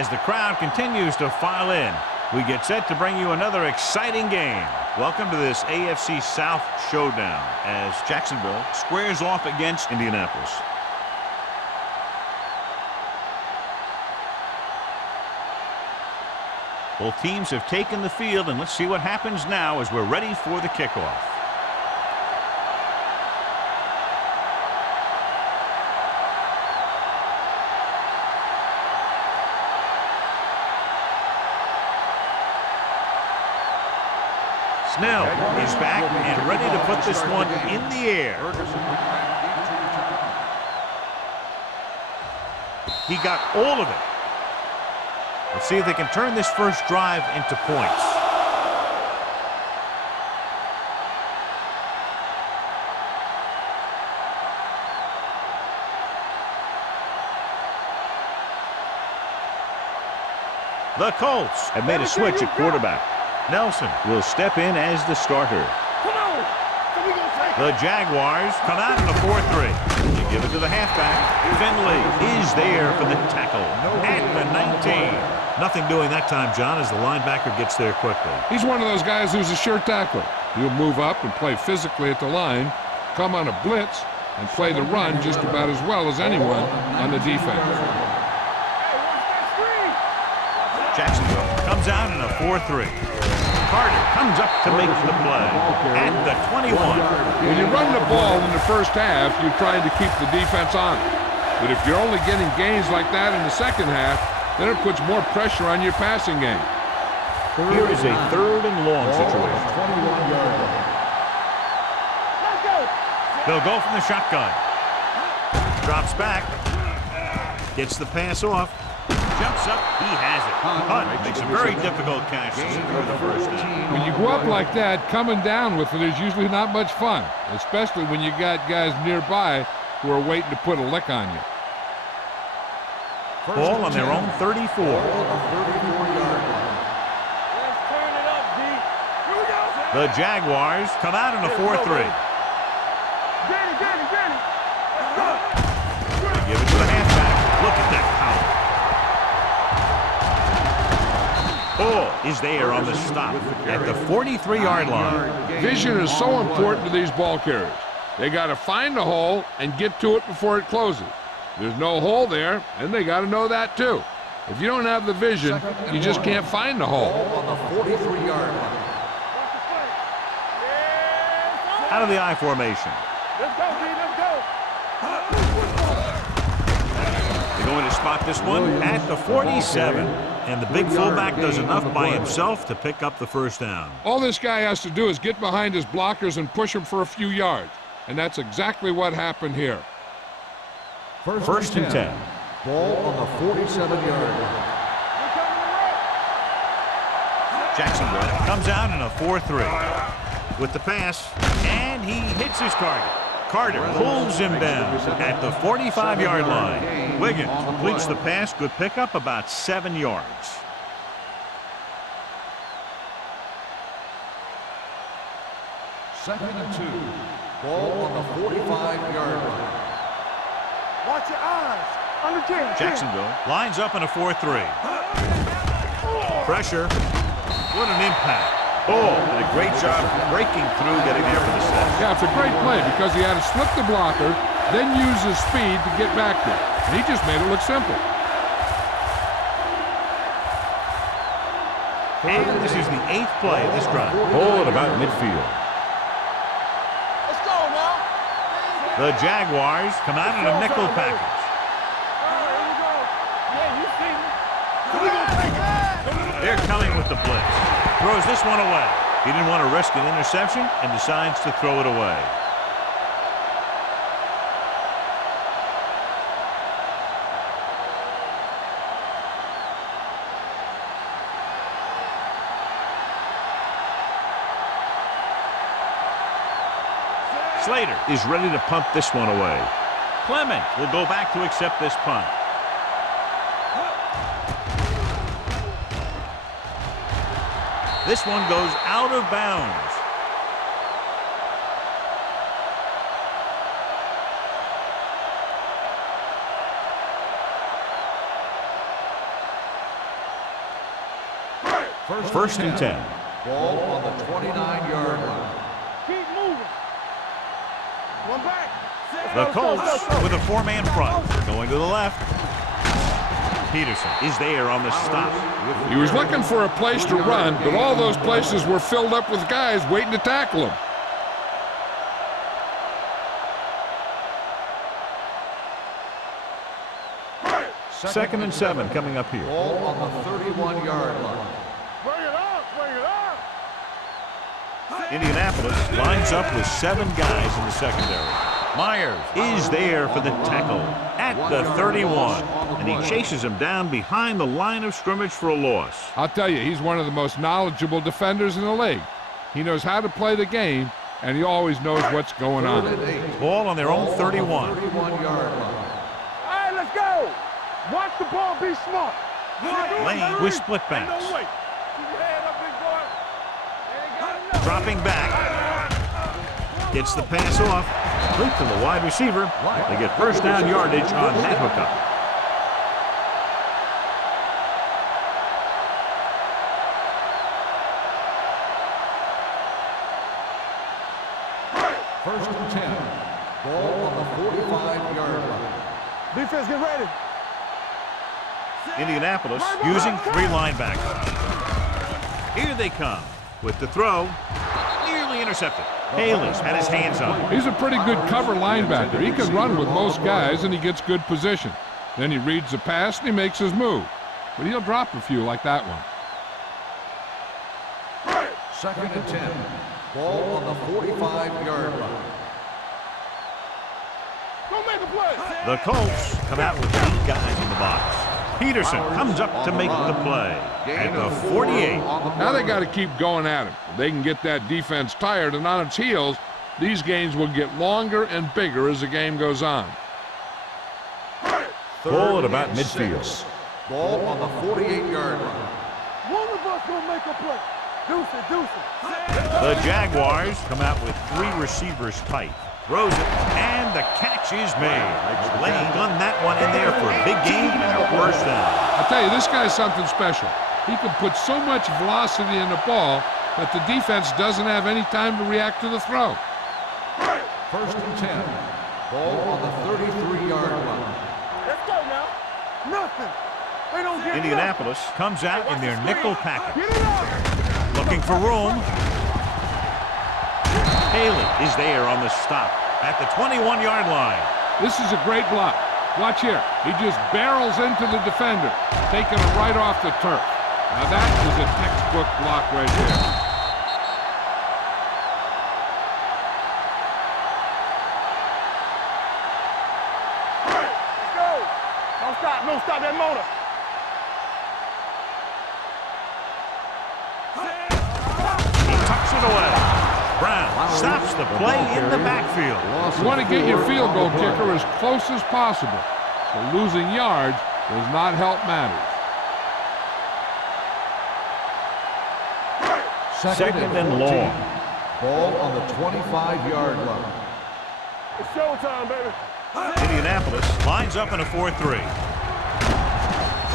As the crowd continues to file in, we get set to bring you another exciting game. Welcome to this AFC South showdown as Jacksonville squares off against Indianapolis. Both teams have taken the field, and let's see what happens now as we're ready for the kickoff. Snell is back and ready to put this one in the air. He got all of it. Let's see if they can turn this first drive into points. The Colts have made a switch at quarterback. Nelson will step in as the starter. The Jaguars come out in a 4-3. You give it to the halfback. Finley is there for the tackle at the 19. Nothing doing that time, John, as the linebacker gets there quickly. He's one of those guys who's a sure tackler. He'll move up and play physically at the line, come on a blitz, and play the run just about as well as anyone on the defense. Jacksonville comes out in a 4-3. Carter comes up to make the play at the 21. When you run the ball in the first half, you're trying to keep the defense on it. But if you're only getting gains like that in the second half, then it puts more pressure on your passing game. Here is a 3rd and long situation. They'll go from the shotgun. Drops back. Gets the pass off. Jumps up, he has it. Hunt makes a very difficult catch to secure the first down. When you go up like that, coming down with it is usually not much fun, especially when you got guys nearby who are waiting to put a lick on you. Ball on their own 34. Let's turn it up, D. Here we go. The Jaguars come out in a 4-3. Get it. They give it to the halfback. Look at that power. Ball is there on the stop at the 43-yard line. Vision is so important to these ball carriers. They got to find the hole and get to it before it closes. There's no hole there, and they got to know that too. If you don't have the vision, you just can't find the hole. On the 43-yard line. Out of the I formation. Let's go, D. Let's go. They're going to spot this one at the 47. And the big fullback does enough by himself to pick up the first down. All this guy has to do is get behind his blockers and push them for a few yards. And that's exactly what happened here. First and 10. Ball on the 47-yard line. Jacksonville comes out in a 4-3 with the pass, and he hits his target. Carter pulls him down at the 45-yard line. Wiggins completes the pass. Good pickup, about 7 yards. Second and 2. Ball on the 45-yard line. Watch your eyes. Under 10. Jacksonville lines up in a 4-3. Pressure. What an impact. Ball did a great job breaking through, getting there for the set. Yeah, it's a great play because he had to slip the blocker, then use his speed to get back there. And he just made it look simple. And this is the 8th play of this drive. Ball at about midfield. Let's go now. The Jaguars come out in a nickel package. Here we go. Yeah, you see me. Here we go. Take it. They're coming with the blitz. Throws this one away. He didn't want to risk an interception and decides to throw it away. Slater is ready to punt this one away. Clement will go back to accept this punt. This one goes out of bounds. First and 10. Ball on the 29-yard line. Keep moving. One back. The Colts with a four-man front. They're going to the left. Peterson is there on the stop. He was looking for a place to run, but all those places were filled up with guys waiting to tackle him. Second and 7 coming up here. Ball on the 31-yard line. Bring it up. Bring it up. Indianapolis lines up with 7 guys in the secondary. Myers is there for the tackle at the 31, and he chases him down behind the line of scrimmage for a loss. I'll tell you, he's one of the most knowledgeable defenders in the league. He knows how to play the game, and he always knows what's going on. Ball on their own 31. 31-yard line. All right, let's go. Watch the ball. Be smart. Lane with split backs. No way. Keep your head up, big boy. Ain't got enough. Dropping back. Gets the pass off. Complete to the wide receiver. They get first down yardage on that hookup. First and 10. Ball on the 45-yard line. Defense, get ready. Indianapolis using 3 linebackers. Here they come with the throw. Nearly intercepted. Haley's had his hands on it. He's a pretty good cover linebacker. He can run with most guys, and he gets good position. Then he reads the pass, and he makes his move. But he'll drop a few like that one. Second and 10. Ball on the 45-yard line. Go make a play. The Colts come out with 8 guys in the box. Peterson comes up to make the play at the 48. Now they got to keep going at him. If they can get that defense tired and on its heels, these games will get longer and bigger as the game goes on. Ball at about midfield. Ball on the 48-yard line. One of us gonna make a play. Deuce it, deuce it. The Jaguars come out with 3 receivers tight. Throws it, and the catch is made. Lane on that one in there for a big gain and a first down. I tell you, this guy's something special. He can put so much velocity in the ball that the defense doesn't have any time to react to the throw. First and 10. Ball on the 33-yard line. Let's go now. Nothing. They don't get Indianapolis comes out in their nickel package. Get it up. Looking for room. Haley is there on the stop at the 21-yard line. This is a great block. Watch here. He just barrels into the defender, taking him right off the turf. Now that is a textbook block right there. Let's go. Don't stop. Don't stop that motor. He tucks it away. Brown stops the play in the backfield. You want to get your field goal kicker as close as possible, so losing yards does not help matters. Second and long. Ball on the 25-yard line. It's showtime, baby. Indianapolis lines up in a 4-3.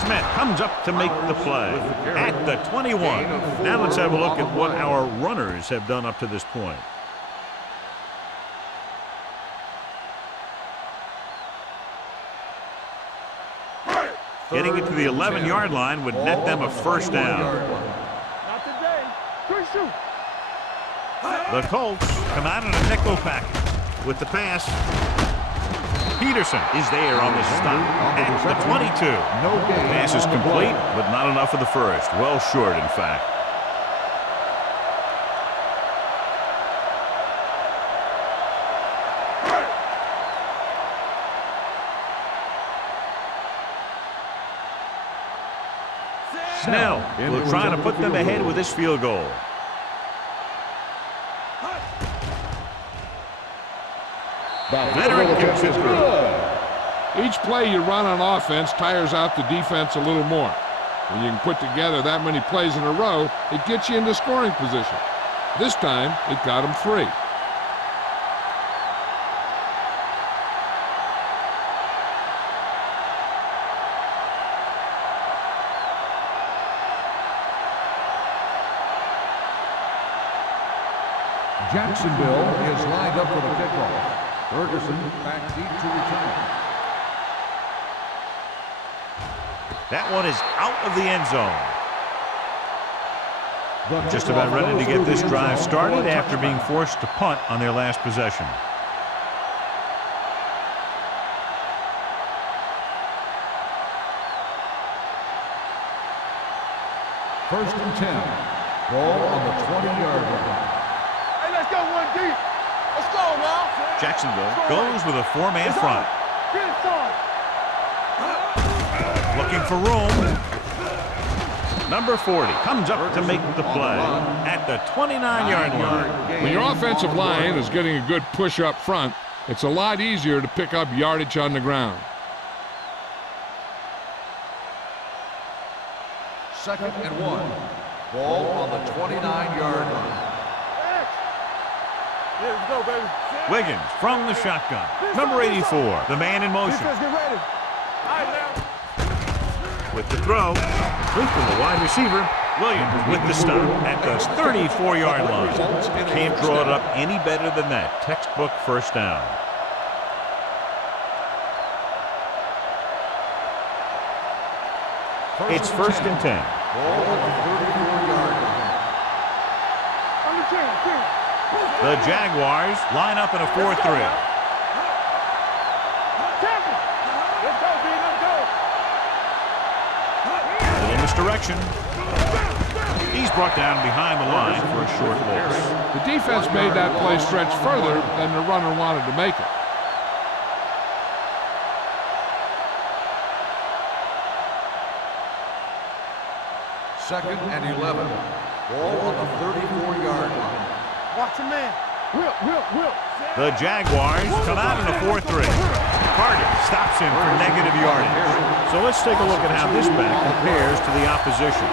Smith comes up to make the play at the 21. Now let's have a look at what our runners have done up to this point. Getting it to the 11-yard line would net them a first down. Not today. Good shoot. The Colts come out in a nickel package with the pass. Peterson is there on the stop at the 22. Pass is complete, but not enough for the first. Well short, in fact. Snell will try to put them ahead with this field goal. Veteran kicks it through. Each play you run on offense tires out the defense a little more. When you can put together that many plays in a row, it gets you into scoring position. This time, it got them 3. Jacksonville is lined up for the kickoff. Ferguson back deep to return. That one is out of the end zone. Just about ready to get this drive started after being forced to punt on their last possession. First and 10. Ball on the 20-yard line. Hey, let's go one deep. Let's go now. Jacksonville goes with a four-man front. Get it started. Looking for room. Number 40 comes up to make the play at the 29-yard line. When your offensive line is getting a good push up front, it's a lot easier to pick up yardage on the ground. Second and 1. Ball on the 29-yard line. Yeah, let's go, baby. Wiggins from the shotgun. Number 84, the man in motion. Defense, get ready. All right, now. With the throw, from the wide receiver, Williams with the stop at the 34-yard line. Can't draw it up any better than that. Textbook first down. It's first and 10. Ball on the 34-yard line. On the 10. The Jaguars line up in a 4-3. Tackle. Let's go, B. Let's go. Little misdirection. He's brought down behind the line for a short loss. The defense made that play stretch further than the runner wanted to make it. Second and 11. Ball on the 34-yard line. Watch your man. Will. The Jaguars come out in a 4-3. Carter stops him for negative yardage. So let's take a look at how this back compares to the opposition.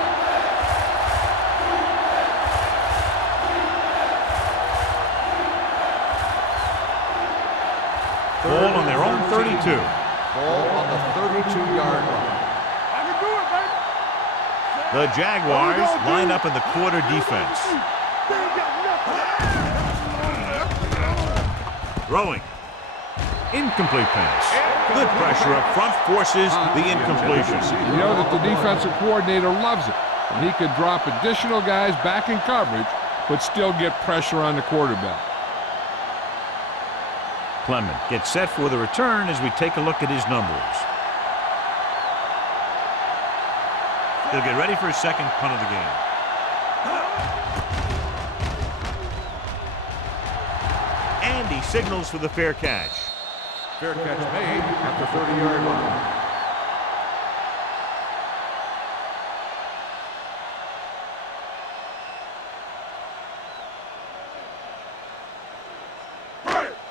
Ball on their own 32. Ball on the 32-yard line. I can do it, baby. The Jaguars line up in the quarter defense. They ain't got nothing. Throwing. Incomplete pass. Good pressure up front forces the incompletion. You know that the defensive coordinator loves it. And he could drop additional guys back in coverage, but still get pressure on the quarterback. Clement gets set for the return as we take a look at his numbers. He'll get ready for his second punt of the game. And he signals for the fair catch. Fair catch made at the 30-yard line.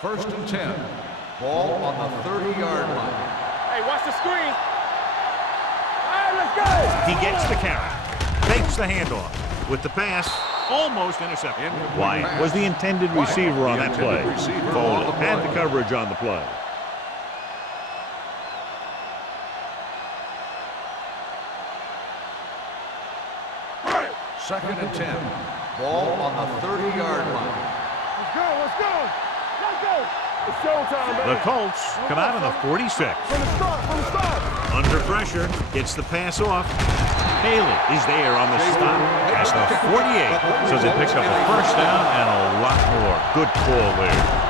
First and 10. Ball on the 30-yard line. Hey, watch the screen. All right, let's go. He gets the carry. Takes the handoff. With the pass, almost intercepted. Wyatt was the intended receiver on that play. Foley had the coverage on the play. Second and 10. Ball on the 30-yard line. Let's go. Let's go. Let's go. It's showtime, baby. The Colts come out on the 46. From the start. Under pressure, gets the pass off. Haley is there on the stop at the 48. So they pick up a first down and a lot more. Good call there.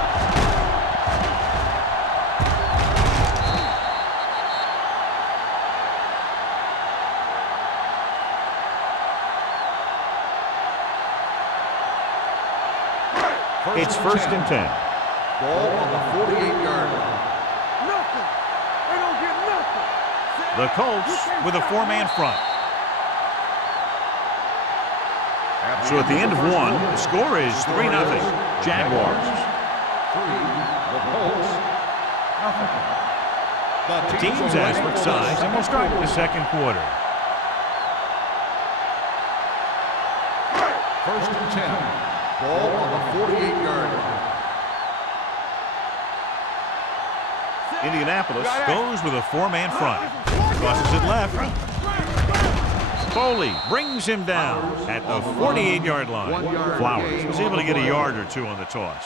It's first and 10. Ball on the 48-yard line. Nothing. They don't get nothing. The Colts with a four-man front. So at the end of one, the score is 3-0. Jaguars. 3. The Colts. Nothing. The teams as for size, and we'll start with the second quarter. First and 10. Ball on the 48-yard line. Indianapolis goes with a four-man front. Crosses it left. Foley brings him down at the 48-yard line. Flowers was able to get a yard or two on the toss.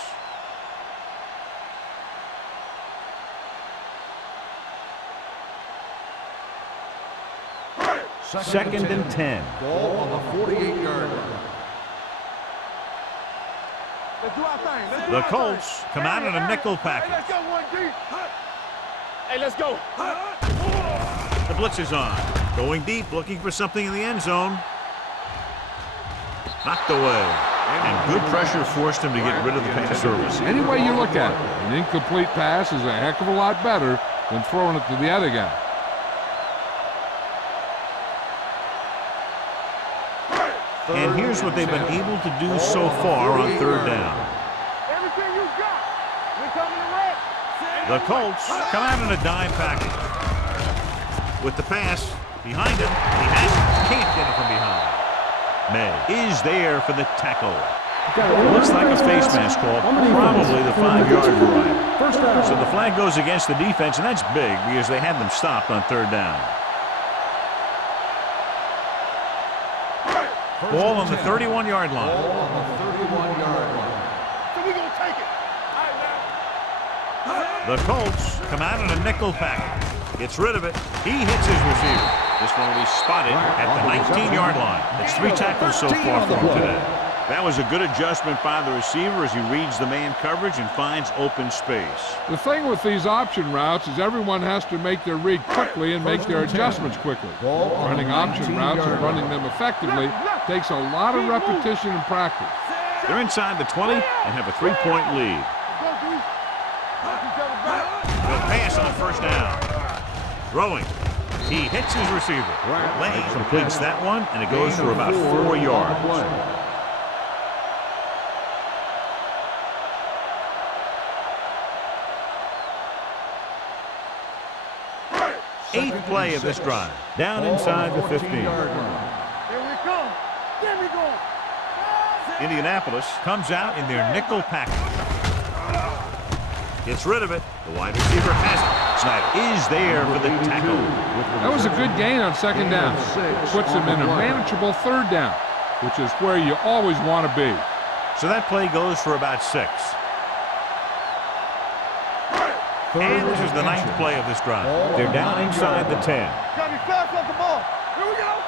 Second and 10. Ball on the 48-yard line. Let's do our thing. Let's do The our Colts thing. come out in a nickel Hey, let's package. go one deep. Hey, let's go. The blitz is on. Going deep, looking for something in the end zone. Knocked away. And good pressure forced him to get rid of the pass early. Any way you look at it, an incomplete pass is a heck of a lot better than throwing it to the other guy. And here's what they've been able to do so far on third down. Everything you got. We're coming to wreck. The Colts come out in a dime package. With the pass behind him, can't get it from behind. May is there for the tackle. Looks like a face mask call, probably the 5-yard variety. So the flag goes against the defense, and that's big because they had them stopped on third down. Ball on the 31-yard line. Ball on the 31-yard line. So we're going to take it. All right, now. The Colts come out in a nickel package. Gets rid of it. He hits his receiver. This one will be spotted at the 19-yard line. It's 3 tackles so far for him today. That was a good adjustment by the receiver as he reads the man coverage and finds open space. The thing with these option routes is everyone has to make their read quickly and make their adjustments quickly. Running option routes and running them effectively takes a lot of repetition and practice. They're inside the 20 and have a 3-point lead. They'll pass on first down. Throwing. He hits his receiver. Lane completes that one, and it goes for about 4 yards. Eighth play of this drive. Down inside the 15. Here we come. There we go. Indianapolis comes out in their nickel package. Gets rid of it. The wide receiver has it. Snyder is there for the tackle. That was a good gain on second down. Puts them in a manageable third down, which is where you always want to be. So that play goes for about 6. And this is the 9th play of this drive. They're down inside the 10. Got me fast off the ball. Here we go.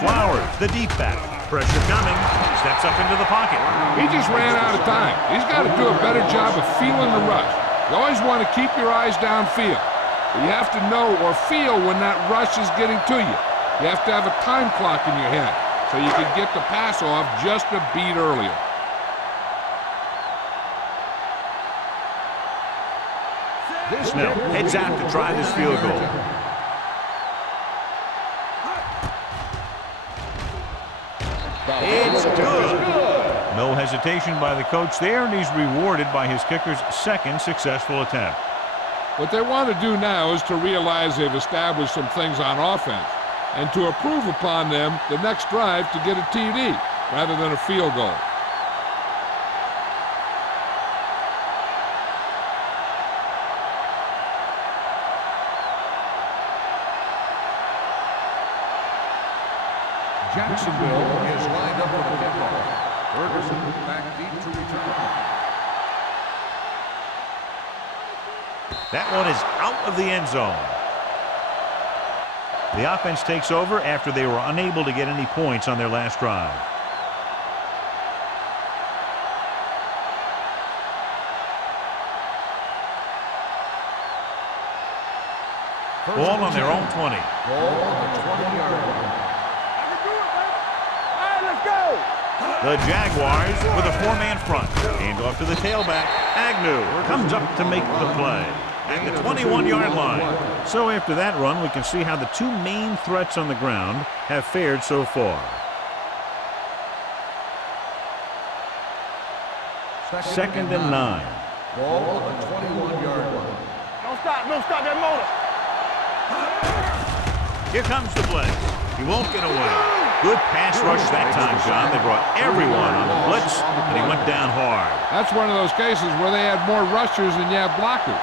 Flowers, the deep back. Pressure coming. Steps up into the pocket. He just ran out of time. He's got to do a better job of feeling the rush. You always want to keep your eyes downfield. But you have to know or feel when that rush is getting to you. You have to have a time clock in your head so you can get the pass off just a beat earlier. Snell heads out to try this field goal. It's good. No hesitation by the coach there, and he's rewarded by his kicker's 2nd successful attempt. What they want to do now is to realize they've established some things on offense and to improve upon them the next drive to get a TD rather than a field goal. Jacksonville is lined up for the kickoff. Ferguson back deep to return. That one is out of the end zone. The offense takes over after they were unable to get any points on their last drive. Ball on their own 20. Ball on the 20-yard line. The Jaguars with a 4-man front. Hand off to the tailback. Agnew comes up to make the play at the 21-yard line. So after that run, we can see how the 2 main threats on the ground have fared so far. Second and 9. Ball on the 21-yard line. Don't stop that motor. Here comes the blitz. He won't get away. Good pass rush that time, John. They brought everyone on the blitz, and he went down hard. That's one of those cases where they had more rushers than you have blockers.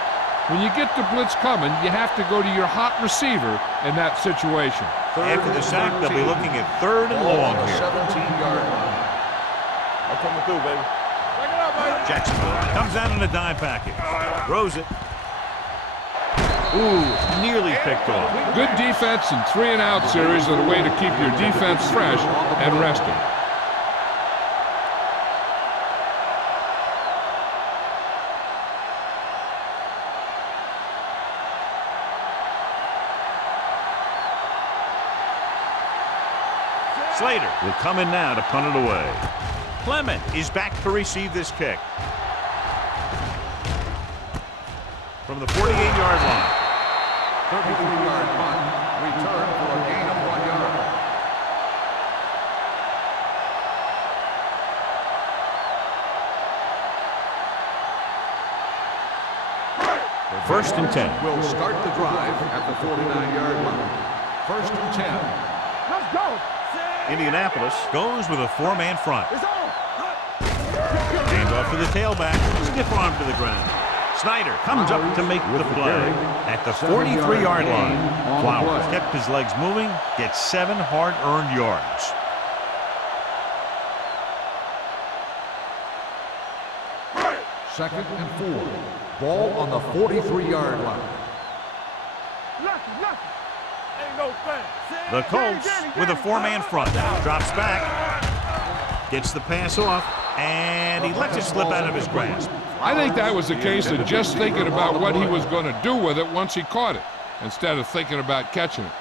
When you get the blitz coming, you have to go to your hot receiver in that situation. After the sack, they'll be looking at third and long here. 17-yard line. I'm coming through, baby. Back it up, baby. Jacksonville comes out in a dime package. Throws it. Ooh, nearly picked off. Good defense and 3-and-out series are the way to keep your defense fresh and resting. Slater will come in now to punt it away. Clement is back to receive this kick. From the 48-yard line. 33-yard punt. Return for a gain of 1 yard. First and 10. Will start the drive at the 49-yard line. First and 10. Let's go. Indianapolis goes with a 4-man front. It's on. Hand off to the tailback. Stiff arm to the ground. Snyder comes up to make the play at the 43-yard line. Flowers kept his legs moving, gets 7 hard-earned yards. Second and 4. Ball on the 43-yard line. Lucky. Ain't no thing. The Colts with a 4-man front. Drops back, gets the pass off, and he lets it slip out of his grasp. I think that was the case of just thinking about what he was going to do with it once he caught it, instead of thinking about catching it.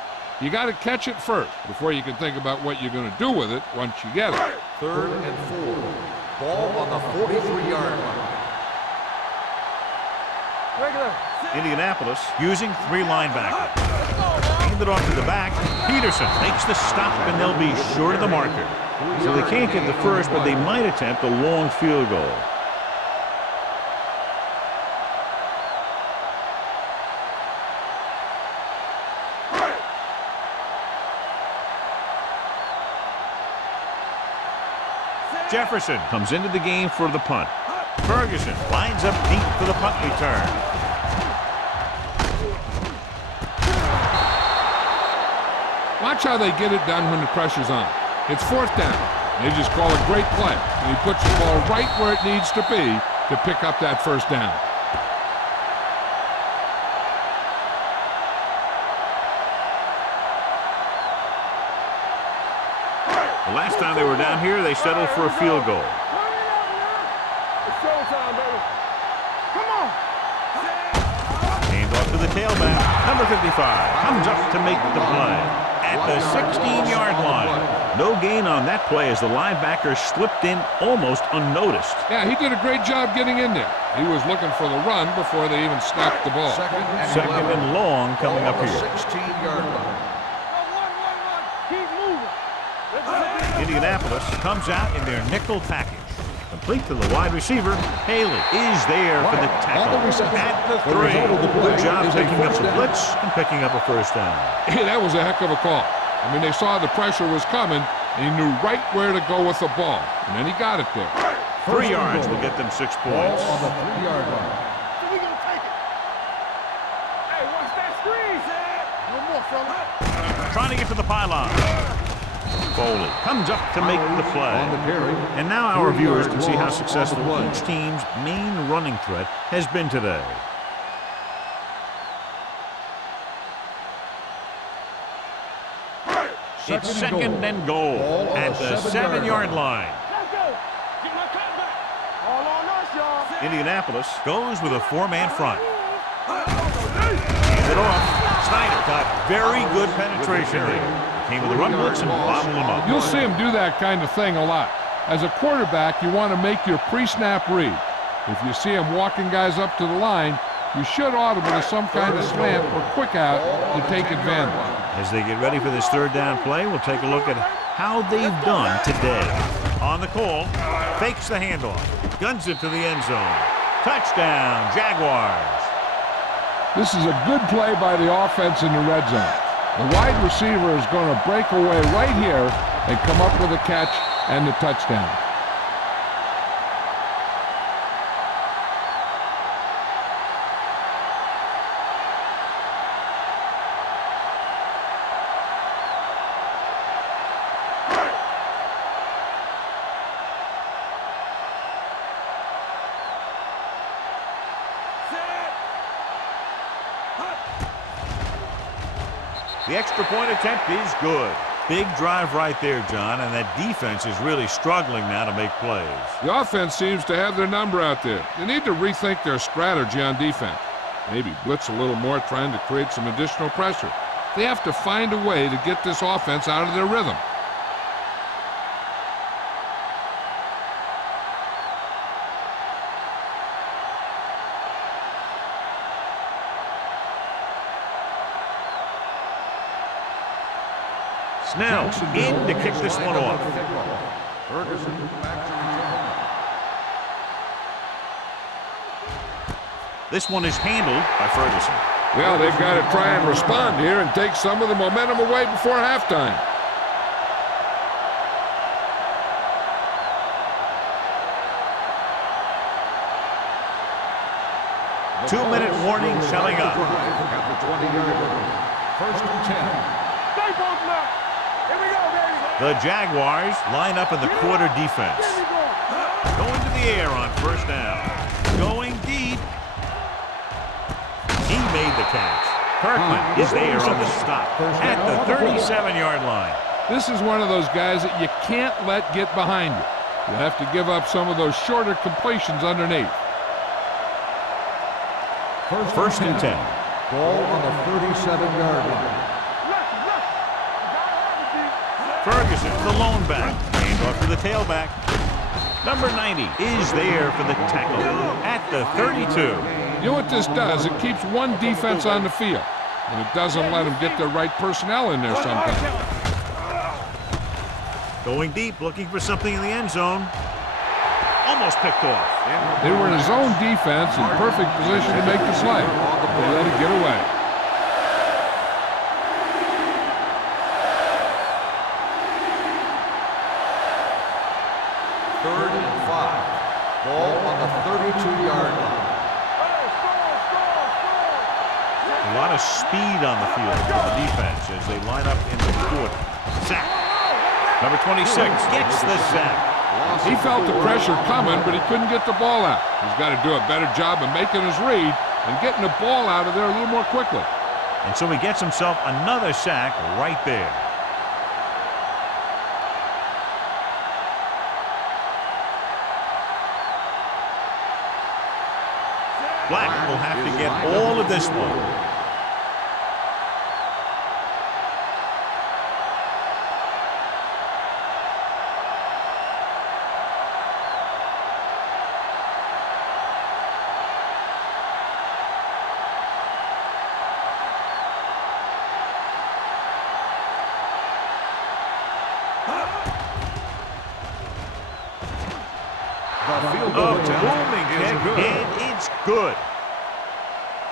You got to catch it first before you can think about what you're going to do with it once you get it. Third and 4. Ball on the 43-yard line. Regular. Indianapolis using 3 linebackers. Hand it off to the back. Peterson makes the stop, and they'll be short of the marker. So they can't get the first, but they might attempt a long field goal. Jefferson comes into the game for the punt. Ferguson lines up deep for the punt return. Watch how they get it done when the pressure's on. It's 4th down. They just call a great play, and he puts the ball right where it needs to be to pick up that 1st down. The last time they were down here, they settled for a field goal. It's showtime, baby. Come on. Hand off to the tailback. Number 55 comes up to make the play at the 16-yard line. No gain on that play as the linebacker slipped in almost unnoticed. Yeah, he did a great job getting in there. He was looking for the run before they even snapped the ball. Second and long coming up here. 16-yard line. Keep moving. Indianapolis comes out in their nickel package. Complete to the wide receiver. Haley is there for the tackle at the 3. Good job picking up the blitz and picking up a 1st down. Hey, that was a heck of a call. I mean, they saw the pressure was coming, and he knew right where to go with the ball, and then he got it there. 3 yards will get them 6 points. Ball on the 3-yard line. We gonna take it. Hey, watch that screen, Zed. No more, fella. Trying to get to the pylon. Foley comes up to make the play. On the carry. And now our viewers can see how successful each team's main running threat has been today. It's second and goal at the 7-yard line. Let's go. Get my cutback. All on us, y'all. Indianapolis goes with a 4-man front. Hands it off. Snyder got very good penetration there. Came with a run blitz and bottled him up. You'll see him do that kind of thing a lot. As a quarterback, you want to make your pre-snap read. If you see him walking guys up to the line, you should audible to some kind of slant or quick out to take advantage. As they get ready for this 3rd down play, we'll take a look at how they've done today. On the call, fakes the handoff, guns it to the end zone. Touchdown, Jaguars. This is a good play by the offense in the red zone. The wide receiver is going to break away right here and come up with a catch and the touchdown. The extra point attempt is good. Big drive right there, John, and that defense is really struggling now to make plays. The offense seems to have their number out there. They need to rethink their strategy on defense. Maybe blitz a little more, trying to create some additional pressure. They have to find a way to get this offense out of their rhythm. Snell in to kick this one off. Ferguson back to return. This one is handled by Ferguson. Well, they've got to try and respond here and take some of the momentum away before halftime. Two-minute warning coming up. At the 20-yard line. First and 10. Stay both left. Here we go, baby. The Jaguars line up in the quarter defense. Here we go. Going to the air on first down. Going deep. He made the catch. Kirkland is there on the stop at the 37-yard line. This is one of those guys that you can't let get behind you. You have to give up some of those shorter completions underneath. First and 10. Ball on the 37-yard line. Ferguson, the lone back. Hand off to the tailback. Number 90 is there for the tackle at the 32. You know what this does? It keeps one defense on the field, and it doesn't let them get the right personnel in there sometimes. Going deep, looking for something in the end zone. Almost picked off. They were in a zone defense in perfect position to make the play. They let it get away. Third and 5. Ball on the 32-yard line. A lot of speed on the field for the defense as they line up in the quarter. Sack. Number 26 gets the sack. He felt the pressure coming, but he couldn't get the ball out. He's got to do a better job of making his read and getting the ball out of there a little more quickly. And so he gets himself another sack right there. Black will have to get all of this one. Booming kick, and it's good.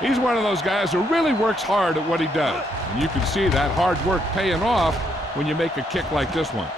He's one of those guys who really works hard at what he does. And you can see that hard work paying off when you make a kick like this one.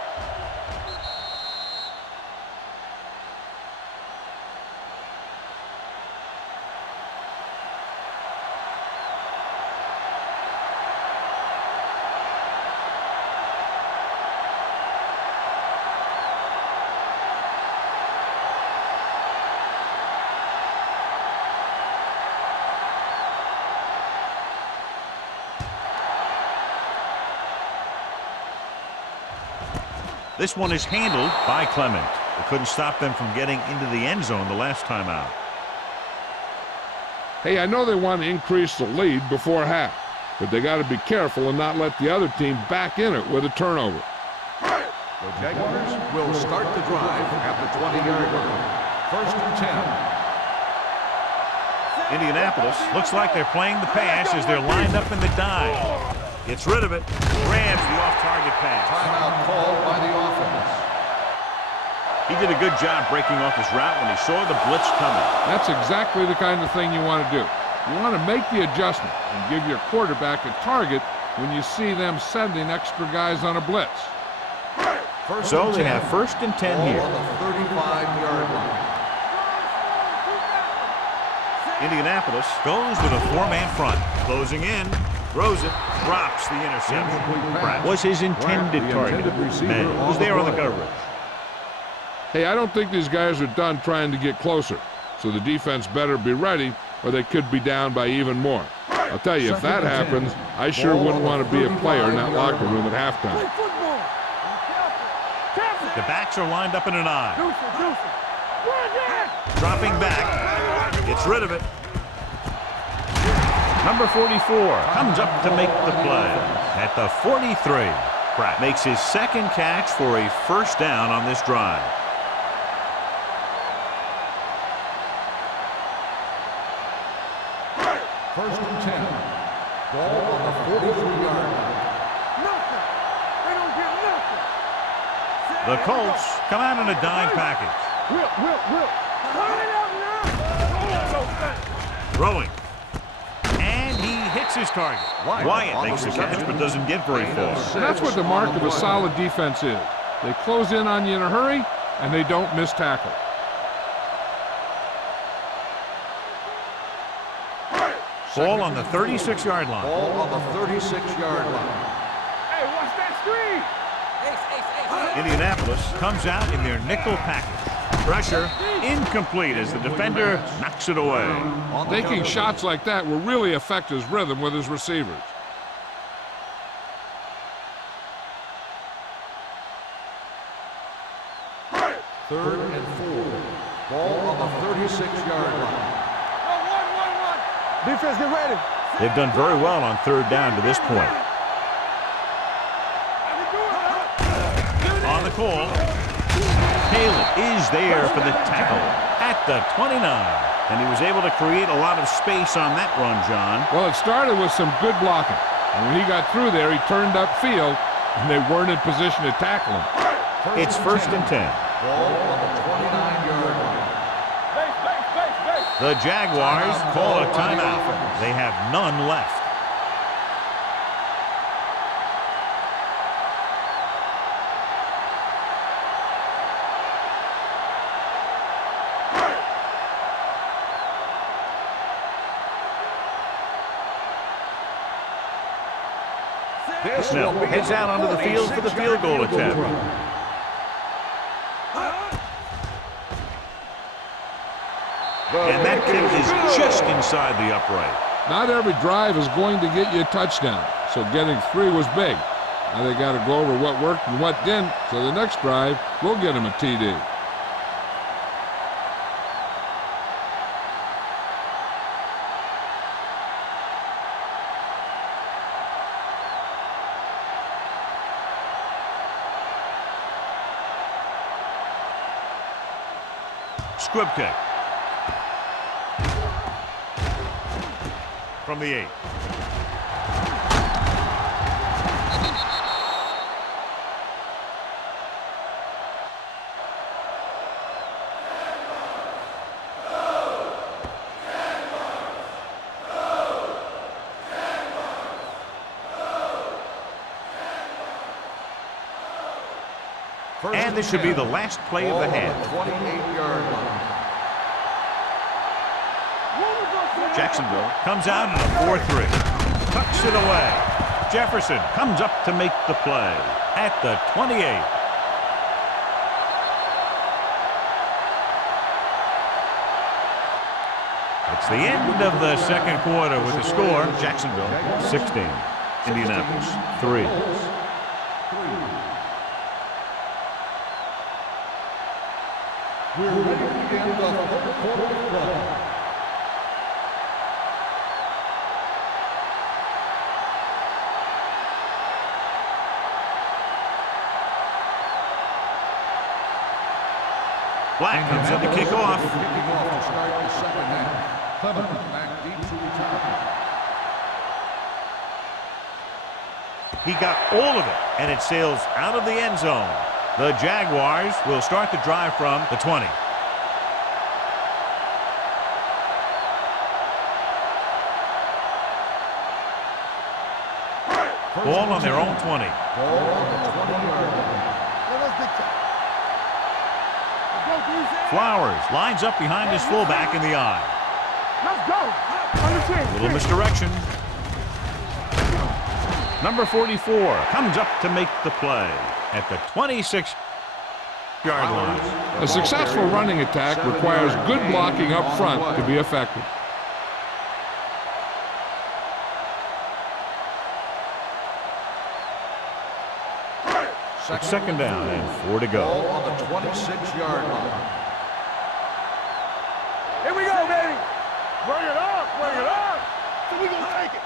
This one is handled by Clement. It couldn't stop them from getting into the end zone the last time out. Hey, I know they want to increase the lead before half, but they got to be careful and not let the other team back in it with a turnover. The Jaguars will start the drive at the 20-yard line. First and 10. Indianapolis looks like they're playing the pass as they're lined up in the dive. Gets rid of it, grabs the off-target pass. Timeout called by the offense. He did a good job breaking off his route when he saw the blitz coming. That's exactly the kind of thing you want to do. You want to make the adjustment and give your quarterback a target when you see them sending extra guys on a blitz. So they have first and 10 here. On the 35-yard line. Indianapolis goes with a four-man front. Closing in, throws it, drops the interception. Pratt was his intended target. And was there on the coverage. Hey, I don't think these guys are done trying to get closer, so the defense better be ready or they could be down by even more. I'll tell you, if that happens, I sure wouldn't want to be a player in that locker room at halftime. Play football. Careful. The backs are lined up in an I. Deuce it. Bring it. Dropping back. Gets rid of it. Number 44 comes up to make the play. At the 43, Pratt makes his second catch for a first down on this drive. First and 10. Ball on the 43-yard line. Nothing. They don't get nothing. The Colts come out in a dime package. Will. Hurry up now. Throwing. And he hits his target. Wyatt makes the catch but doesn't get very far. That's what the mark of a solid defense is. They close in on you in a hurry, and they don't miss tackle. Ball on the 36-yard line. Ball on the 36-yard line. Hey, watch that screen. Indianapolis comes out in their nickel package. Pressure incomplete as the defender knocks it away. Taking shots like that will really affect his rhythm with his receivers. Third and 4. Ball on the 36-yard line. Defense, get ready. They've done very well on third down to this point. On the call, Taylor is there for the tackle at the 29. And he was able to create a lot of space on that run, John. Well, it started with some good blocking. And when he got through there, he turned upfield, and they weren't in position to tackle him. It's first and 10. Ball on the 29-yard line. The Jaguars call a timeout. They have none left. Snell heads out onto the field for the field goal attempt. And that kick is just inside the upright. Not every drive is going to get you a touchdown, so getting 3 was big. Now they got to go over what worked and what didn't, so the next drive will get him a TD. Squib kick. From the 8. And this should be the last play of the half. 28-yard line. Jacksonville comes out in a 4-3. Tucks it away. Jefferson comes up to make the play at the 28. It's the end of the second quarter with the score. Jacksonville 16. Indianapolis 3. We're ready to begin the third quarter of play. Black comes in to kick off. Kicking off to start the second half. Clement back deep to return. He got all of it, and it sails out of the end zone. The Jaguars will start the drive from the 20. Ball on their own 20. Ball on the 20-yard line. Flowers lines up behind his fullback in the eye. Let's go. Understand. Little misdirection. Number 44 comes up to make the play at the 26-yard line. A successful running attack requires good blocking up front to be effective. It's second down and 4 to go. Ball on the 26-yard line. Here we go, baby. Bring it up, bring it up. So we gonna take it.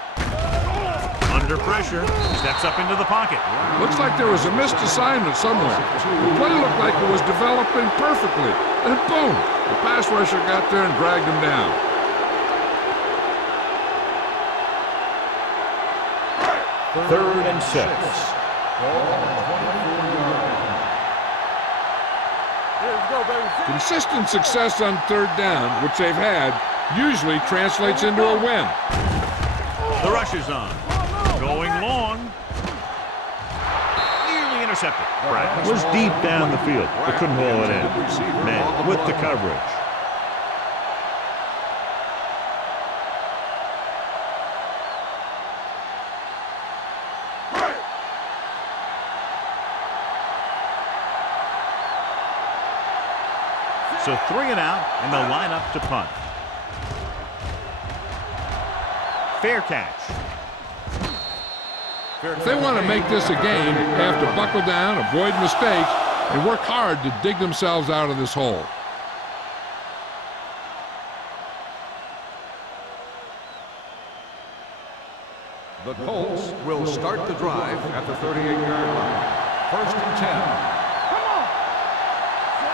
Under pressure, steps up into the pocket. Looks like there was a missed assignment somewhere. The play looked like it was developing perfectly. And boom, the pass rusher got there and dragged him down. Third and 6. Ball on the 24-yard line. Here we go, baby. Consistent success on third down, which they've had, usually translates into a win. The rush is on. Going long. Nearly intercepted. Pratt was deep down the field, but couldn't haul it in. Men with the coverage. So 3 and out, and they'll line up to punt. Fair catch. If they want to make this a game, they have to buckle down, avoid mistakes, and work hard to dig themselves out of this hole. The Colts will start the drive at the 38-yard line. First and 10.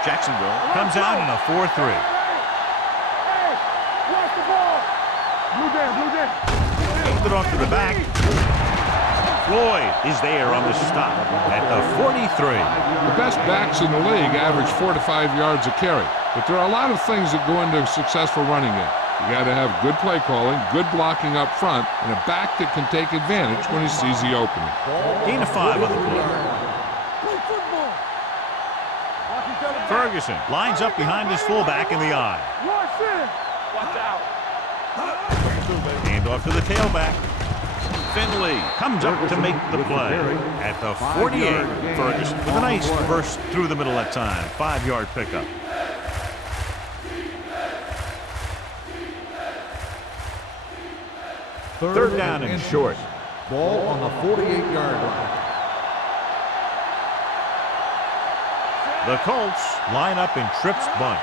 Jacksonville comes out in a 4-3. Hey, watch the ball. Blue down, blue down. Handed off to the back. Floyd is there on the stop at the 43. The best backs in the league average 4 to 5 yards a carry, but there are a lot of things that go into a successful running game. You got to have good play calling, good blocking up front, and a back that can take advantage when he sees the opening. Gain of 5 on the play. Play football. Watch each other. Ferguson lines up behind his fullback in the eye. Rush in. Watch out. Hand off to the tailback. Finley comes up to make the play at the 48. Ferguson with a nice burst through the middle that time. 5-yard pickup. Third down and short. Ball on the 48-yard line. The Colts line up in trips bunch.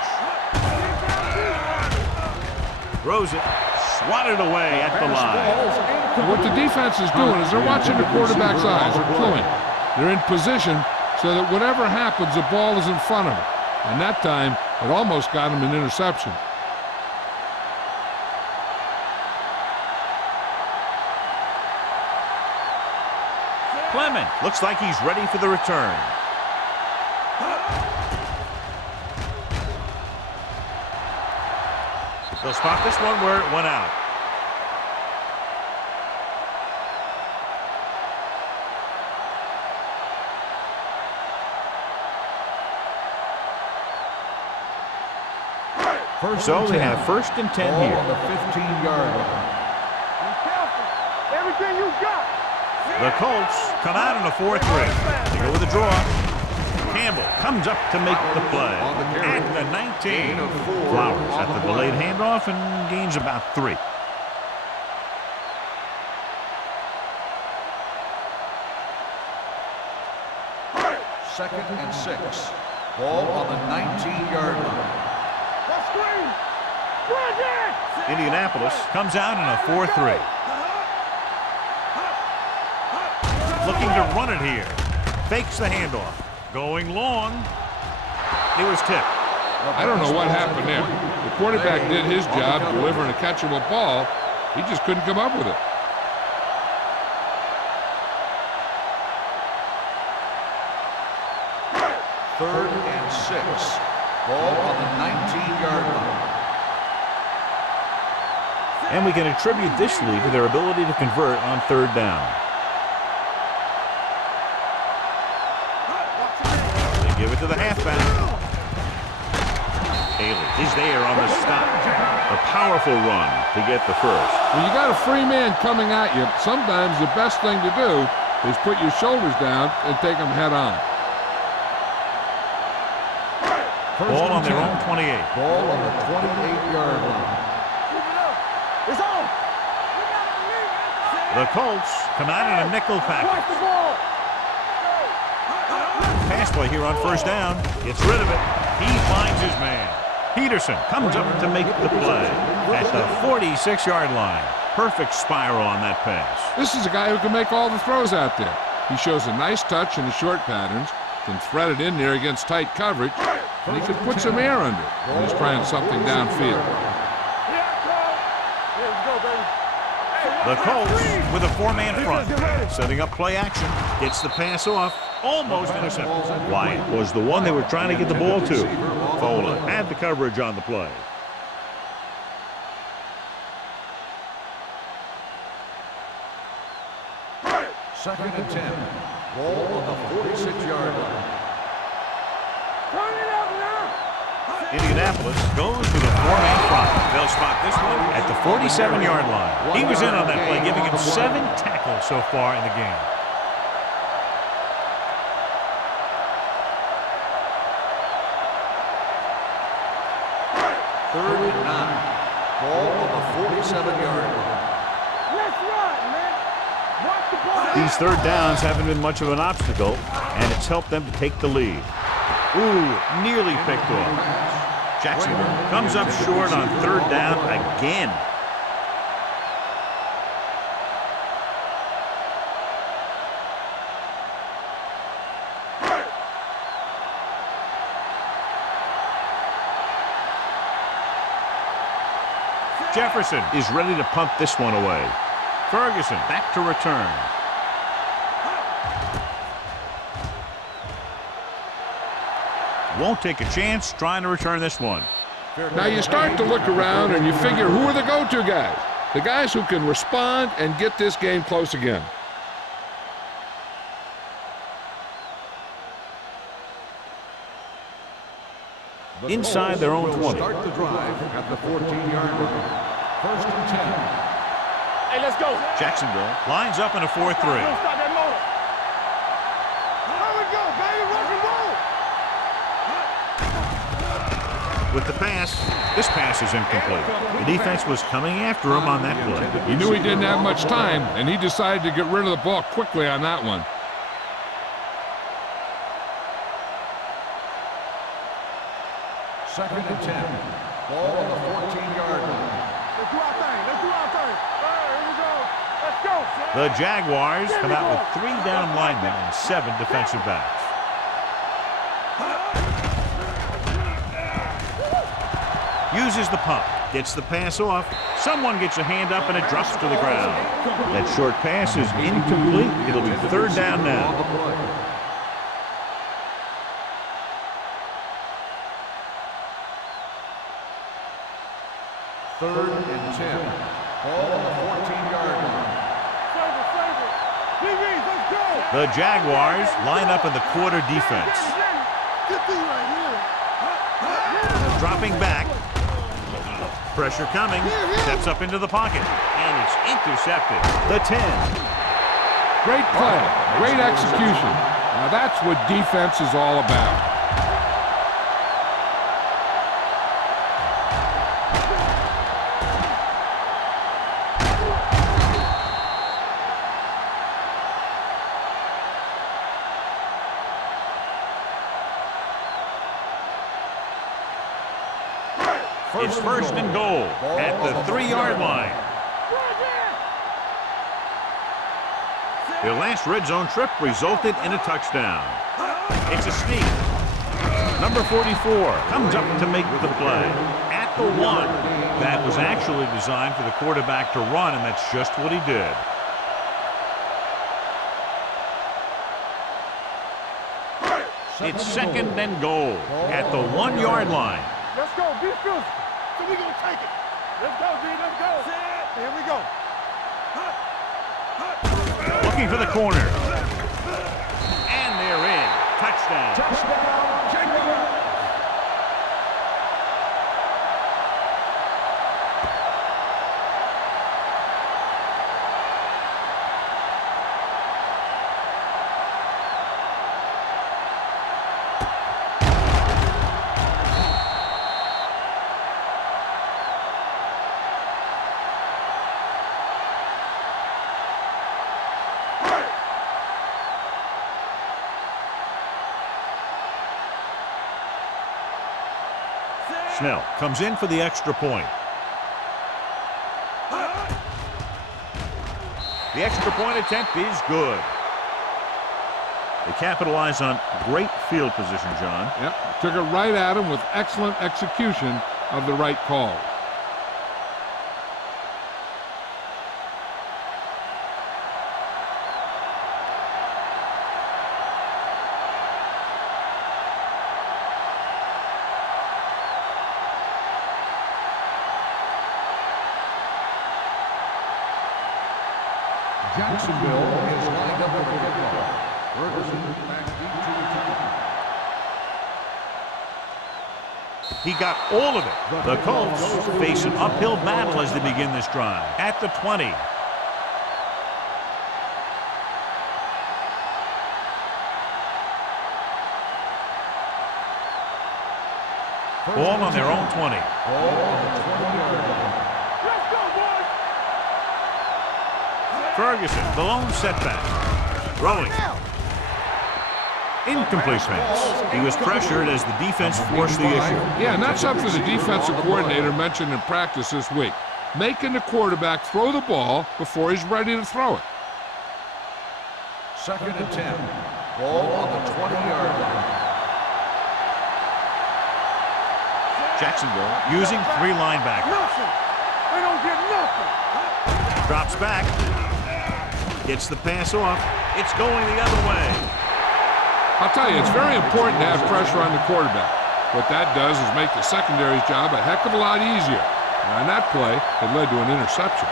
Throws it. Swatted away at the line. And what the defense is doing is they're watching the quarterback's eyes. They're cluing. They're in position so that whatever happens, the ball is in front of him. And that time, it almost got him an interception. Clement looks like he's ready for the return. They'll spot this one where it went out. So they have first and 10 here. On the 15-yard line. Be careful. Everything you got. The Colts come out in a 4-3. They go with a draw. Campbell comes up to make the play at the 19. Flowers at the delayed handoff and gains about 3. Second and 6. Ball on the 19-yard line. Let's screen. Run it. Indianapolis comes out in a 4-3. Looking to run it here. Fakes the handoff. Going long. It was tipped. I don't know what happened there. The quarterback did his job delivering a catchable ball. He just couldn't come up with it. Third and 6. Ball on the 19-yard line. And we can attribute this lead to their ability to convert on third down. They give it to the halfback. Taylor is there on the stop. A powerful run to get the first. When you got a free man coming at you, sometimes the best thing to do is put your shoulders down and take them head on. Ball on their own 28. Ball on the 28-yard line. It's on. The Colts come out in a nickel Watch package. the ball. pass play here on first down. Gets rid of it. He finds his man. Peterson comes up to make the play at the 46-yard line. Perfect spiral on that pass. This is a guy who can make all the throws out there. He shows a nice touch in the short patterns, can thread it in there against tight coverage, and he can put some air under it when he's trying something downfield. The Colts with a four-man front, setting up play action, gets the pass off, almost intercepted. Wyatt was the one they were trying to get the ball to. Foley had the coverage on the play. Second and 10. Ball on the 46-yard line. Turn it up now. Indianapolis goes with a four-man front. They'll spot this one at the 47-yard line. He was in on that play, giving him 7 tackles so far in the game. Third and 9. Ball on the 47-yard line. Let's run, man. Watch the ball. These third downs haven't been much of an obstacle, and it's helped them to take the lead. Ooh, nearly picked off. Jacksonville comes up short on third down again. Jefferson is ready to punt this one away. Ferguson back to return. Won't take a chance trying to return this one. Now you start to look around and you figure, who are the go-to guys? The guys who can respond and get this game close again. Inside their own 20. Start the drive at the 14-yard line. First and 10. Hey, let's go. Jacksonville lines up in a 4-3. Don't stop that motor. Here we go, baby. Rock and roll. With the pass, this pass is incomplete. The defense was coming after him on that play. He knew he didn't have much time, and he decided to get rid of the ball quickly on that one. Second and 10. Ball on the 14-yard line. Let's do our thing. Let's do our thing. All right, here we go. Let's go. The Jaguars come out with 3 down linemen and 7 defensive backs. Uses the pump, gets the pass off. Someone gets a hand up and it drops to the ground. That short pass is incomplete. It'll be third down now. Third and 10. Ball on the 14-yard line. Flavor. DBs, let's go. The Jaguars line up in the quarter defense. Get through right here. Dropping back. Pressure coming. Steps up into the pocket. And it's intercepted. The 10. Great play, great execution. Now that's what defense is all about. It's first and goal at the 3-yard line. Their last red zone trip resulted in a touchdown. It's a sneak. Number 44 comes up to make the play. At the 1. That was actually designed for the quarterback to run, and that's just what he did. It's second and goal at the 1-yard line. Let's go. Be physical. So we gonna take it. Let's go, D. Let's go. Here we go. Looking for the corner. And they're in. Touchdown. Snell comes in for the extra point. The extra point attempt is good. They capitalize on great field position, John. Yep, took it right at him with excellent execution of the right call. Jacksonville is lined up for the kickoff. Ferguson back deep to return. He got all of it. The Colts face an uphill battle as they begin this drive. At the 20. Ball on their own 20. Ball on the 20-yard line. Let's go, boys! Ferguson, the lone setback. Throwing. Incomplete pass. He was pressured as the defense forced the issue. Yeah, and that's something the defensive coordinator mentioned in practice this week. Making the quarterback throw the ball before he's ready to throw it. 2nd and 10. Ball on the 20-yard line. Jacksonville using 3 linebackers. Nothing! They don't get nothing! Drops back. Gets the pass off. It's going the other way. I'll tell you, it's very important to have pressure on the quarterback. What that does is make the secondary's job a heck of a lot easier. And on that play, it led to an interception.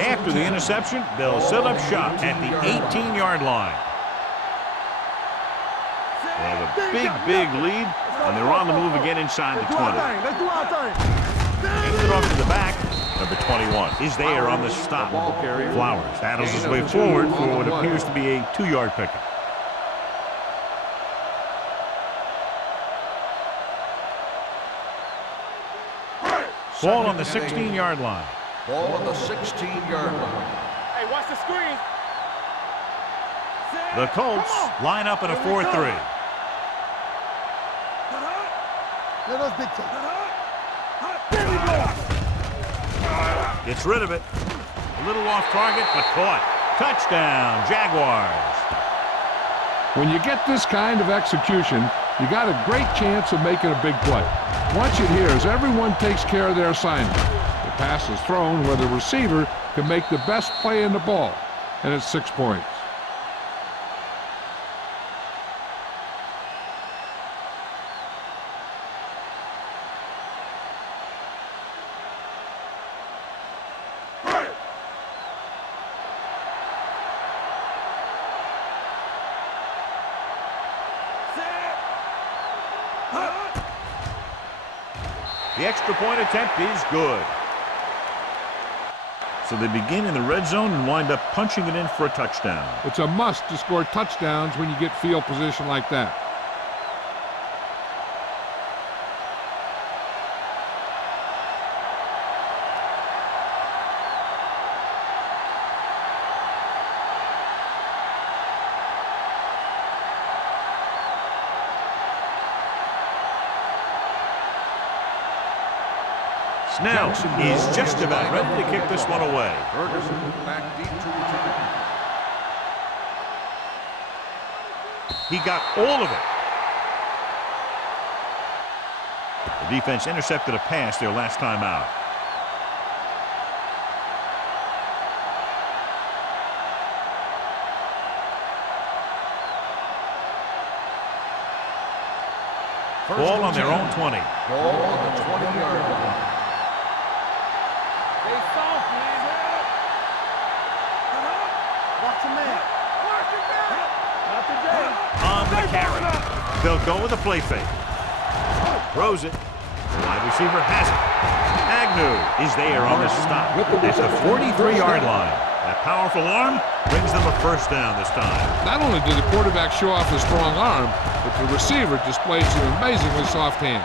After the interception, they'll set up shop at the 18-yard line. They have a big lead, and they're on the move again inside the 20. Let's do our thing! Hands it off to the back. Number 21 is there on the stop. Flowers battles his way forward for what appears to be a 2-yard pickup. Ball on the 16-yard line. Ball on the 16-yard line. Hey, watch the screen! The Colts line up in a 4-3. Let us dictate. There we go! Gets rid of it. A little off target, but caught. Touchdown, Jaguars. When you get this kind of execution, you got a great chance of making a big play. Watch it here as everyone takes care of their assignment. The pass is thrown where the receiver can make the best play in the ball, and it's 6 points. The extra point attempt is good. So they begin in the red zone and wind up punching it in for a touchdown. It's a must to score touchdowns when you get field position like that. Snell is just about ready to kick this one away. Ferguson back deep to return. He got all of it. The defense intercepted a pass their last time out. Ball on their own 20. Ball on the 20-yard line. They soft, man. Watch the man. Not the game. On the carry. They'll go with a play fake. Throws it. The wide receiver has it. Agnew is there on the stop. It's the 43-yard line. That powerful arm brings them a first down this time. Not only did the quarterback show off his strong arm, but the receiver displays some amazingly soft hands.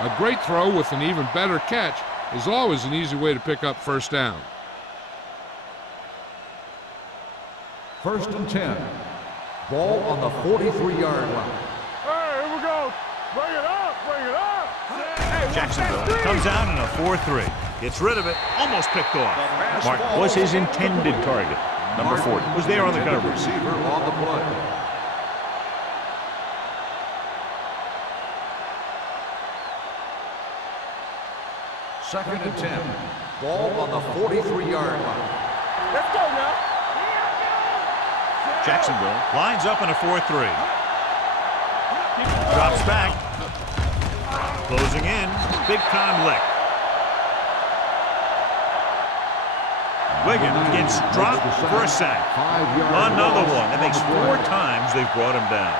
A great throw with an even better catch is always an easy way to pick up first down. 1st and 10. Ball on the 43-yard line. Hey, here we go. Bring it up, bring it up. Hey, Jacksonville comes out in a 4-3. Gets rid of it, almost picked off. Mark was his intended target. Number 40 was there on the coverage. Receiver on the play. Second and 10. Ball on the 43-yard line. Let's go now. Jacksonville lines up in a 4-3. Drops back. Closing in. Big time lick. Wiggins gets dropped for a sack. Another one. That makes 4 times they've brought him down.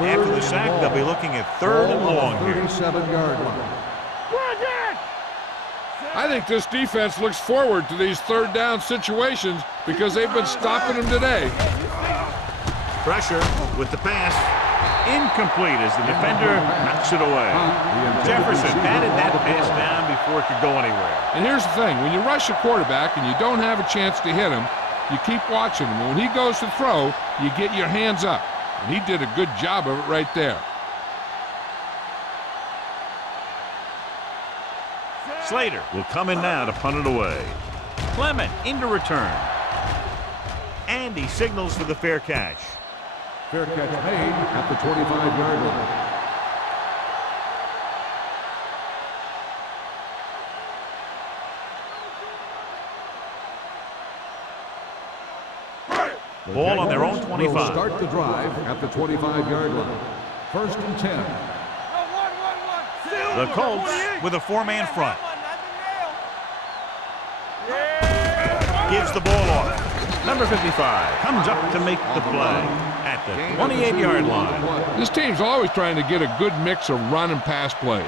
After the sack, they'll be looking at 3rd and long here. 37-yard line. I think this defense looks forward to these 3rd down situations because they've been stopping them today. Pressure with the pass. Incomplete as the defender knocks it away. Jefferson batted that pass down before it could go anywhere. And here's the thing. When you rush a quarterback and you don't have a chance to hit him, you keep watching him. And when he goes to throw, you get your hands up. And he did a good job of it right there. Slater will come in now to punt it away. Clement into return. And he signals for the fair catch. Fair catch made at the 25-yard line. Ball on their own 25. Will start the drive at the 25-yard line. 1st and 10. The Colts with a 4-man front. Gives the ball off. Number 55 comes up to make the play at the 28-yard line. This team's always trying to get a good mix of run and pass plays.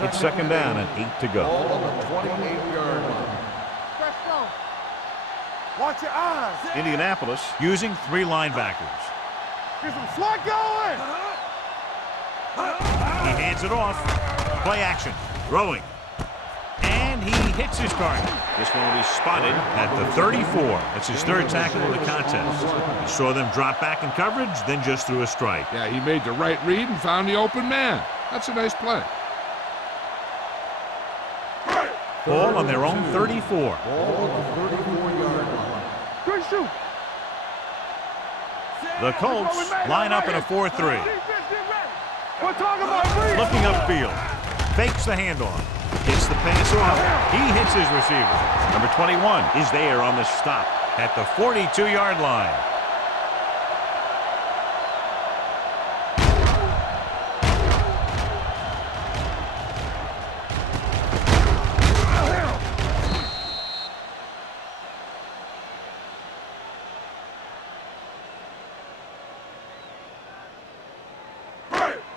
It's 2nd down and 8 to go. Ball on the 28-yard line. Watch your eyes. Indianapolis using 3 linebackers. Get some slot going. He hands it off. Play action. Throwing. And he hits his target. This one will be spotted at the 34. That's his 3rd tackle of the contest. He saw them drop back in coverage, then just threw a strike. Yeah, he made the right read and found the open man. That's a nice play. Ball on their own 34. Ball on the 34-yard line. Good shoot. The Colts line up in a 4-3. We're talking about free. Looking upfield. Fakes the handoff. Gets the pass off. He hits his receiver. Number 21 is there on the stop at the 42-yard line.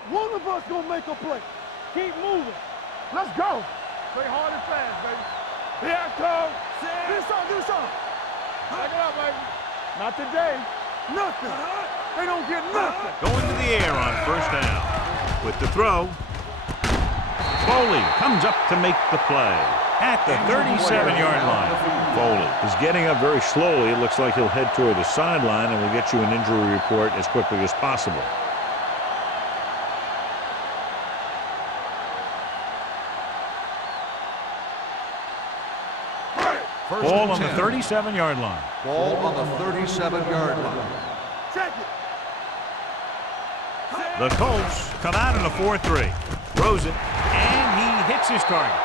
One of us gonna make a play. Keep moving. Let's go. Play hard and fast, baby. Here I come. Do something. Back it up, baby. Not today. Nothing. They don't get nothing. Going to the air on 1st down. With the throw. Foley comes up to make the play at the 37-yard line. Foley is getting up very slowly. It looks like he'll head toward the sideline, and we'll get you an injury report as quickly as possible. Ball on the 37-yard line. Ball on the 37-yard line. Check it. The Colts come out in a 4-3. Throws it, and he hits his target.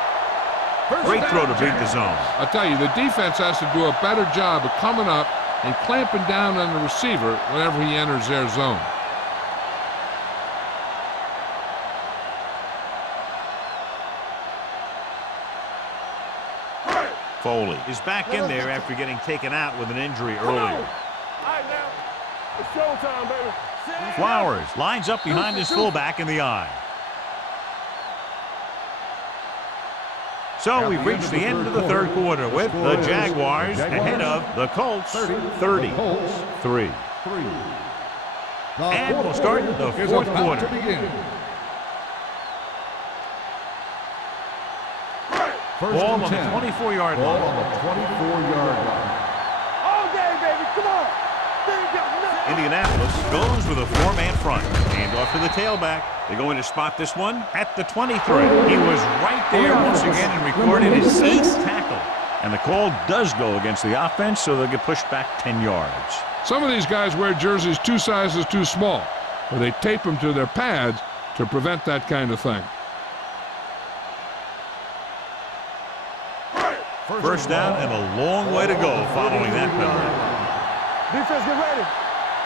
Great throw to beat the zone. I'll tell you, the defense has to do a better job of coming up and clamping down on the receiver whenever he enters their zone. Foley is back in there after getting taken out with an injury earlier. All right, now. It's showtime, baby. Flowers lines up behind his fullback in the eye. So we've reached the end of the third quarter with the Jaguars ahead of the Colts 30-3. And we'll start the fourth quarter. Ball on the 24-yard line. Ball on the 24-yard line. All day, baby. Come on. Indianapolis goes with a four-man front. Hand off to the tailback. They're going to spot this one at the 23. He was right there once again and recorded his 8th tackle. And the call does go against the offense, so they'll get pushed back 10 yards. Some of these guys wear jerseys 2 sizes too small, or they tape them to their pads to prevent that kind of thing. First down and a long way to go following that penalty. Defense, get ready.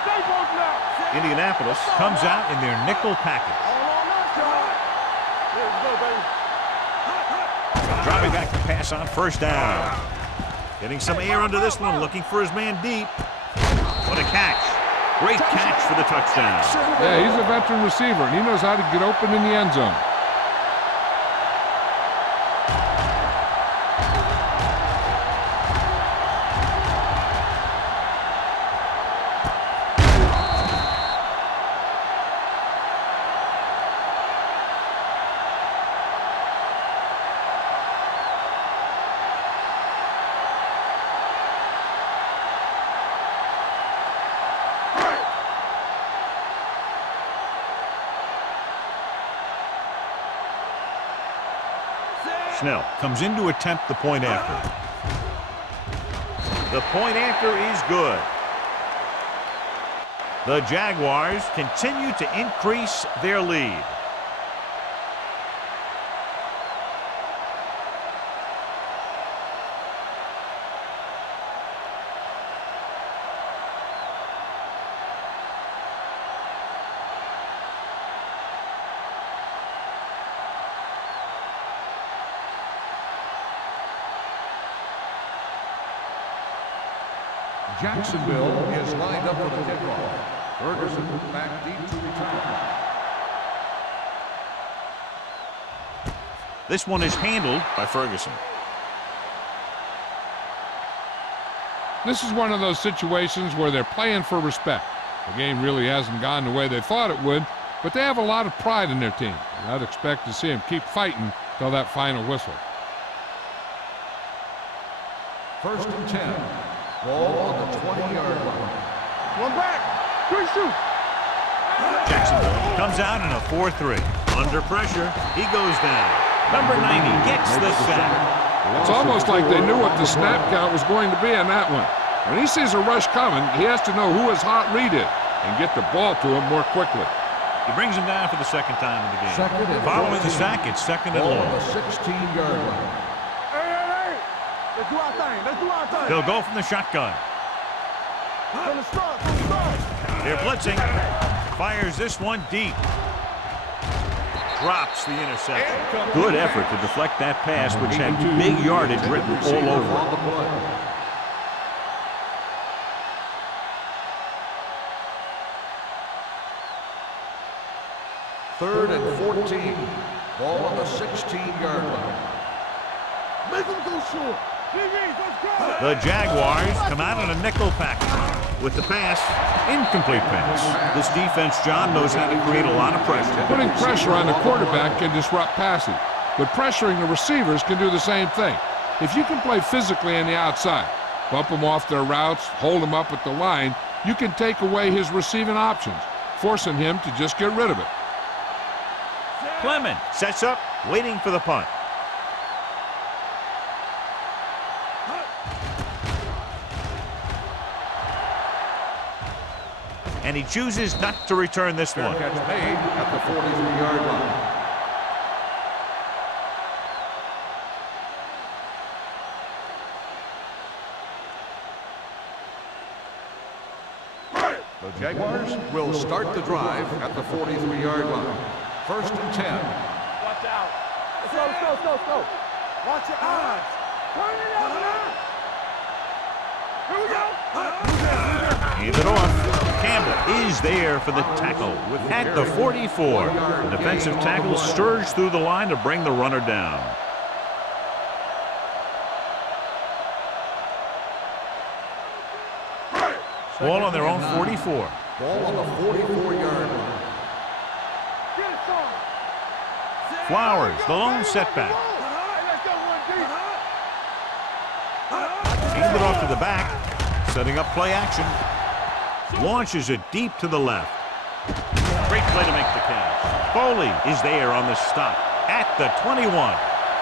Stay both now. Indianapolis comes out in their nickel package. Driving back to pass on first down. Getting some air under this one, looking for his man deep. What a catch. Great catch for the touchdown. Yeah, he's a veteran receiver, and he knows how to get open in the end zone. Snell comes in to attempt the point after. The point after is good. The Jaguars continue to increase their lead. Jacksonville is lined up for the kickoff. Ferguson back deep to return. This one is handled by Ferguson. This is one of those situations where they're playing for respect. The game really hasn't gone the way they thought it would, but they have a lot of pride in their team. And I'd expect to see them keep fighting till that final whistle. First and 10. Ball on the 20-yard line. One back. 3 shoot. Jacksonville comes out in a 4-3. Under pressure, he goes down. Number 90 gets the sack. It's almost like they knew what the snap count was going to be on that one. When he sees a rush coming, he has to know who his hot read is and get the ball to him more quickly. He brings him down for the second time in the game. Following the sack, it's second and long. long. On the 16-yard line. Hey. Let's do our thing. Let's do our thing. They'll go from the shotgun. From the start. From the start. They're blitzing. Fires this one deep. Drops the interception. Good effort to deflect that pass, which had big yardage written all over On it. the play. Third and 14. Ball on the 16-yard line. Make them go short. GG's, let's go. The Jaguars come out in a nickel package with the pass, incomplete pass. This defense, John, knows how to create a lot of pressure. Putting pressure on the quarterback can disrupt passing, but pressuring the receivers can do the same thing. If you can play physically on the outside, bump them off their routes, hold them up at the line, you can take away his receiving options, forcing him to just get rid of it. Clement sets up, waiting for the punt. And he chooses not to return this one. Catch made at the 43-yard line. The Jaguars will start the drive at the 43-yard line. First and 10. Watch out. Let's go, let's go, let's go, let's go. Watch your eyes. Turn it up now. Here we go. Hand it off. Campbell is there for the tackle at the 44. The defensive tackle surged through the line to bring the runner down. Ball on their own 44. Ball on the 44-yard line. Get it, son. Flowers, the lone setback. Let's go, one deep. Handed off to the back, setting up play action. Launches it deep to the left. Great play to make the catch. Foley is there on the stop at the 21.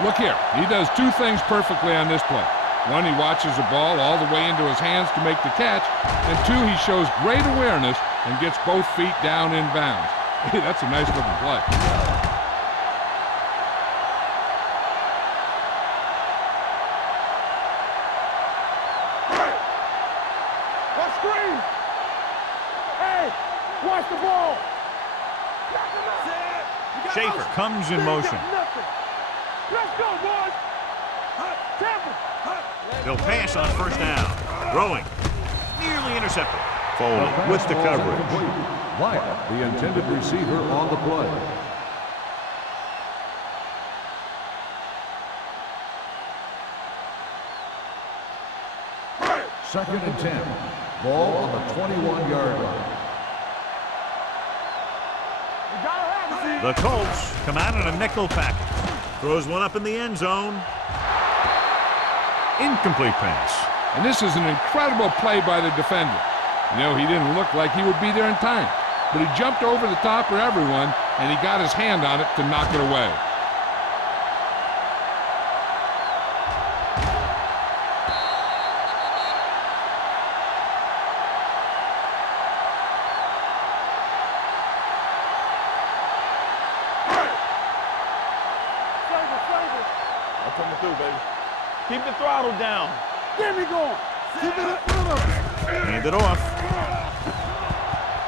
Look here, he does two things perfectly on this play. One, he watches the ball all the way into his hands to make the catch, and two, he shows great awareness and gets both feet down in bounds. Hey, that's a nice looking play. Let's screen. Hey, watch the ball. Schaefer comes in motion. Let's go, boys. Temple. They'll pass on first down. Throwing. Nearly intercepted. Foley with the coverage. Wyatt, the intended receiver on the play. Second and 10. Ball on the 21-yard line. The Colts come out in a nickel package. Throws one up in the end zone. Incomplete pass. And this is an incredible play by the defender. You know, he didn't look like he would be there in time, but he jumped over the top of everyone, and he got his hand on it to knock it away. Keep the throttle down. Get me going. Keep it up. Hand it off.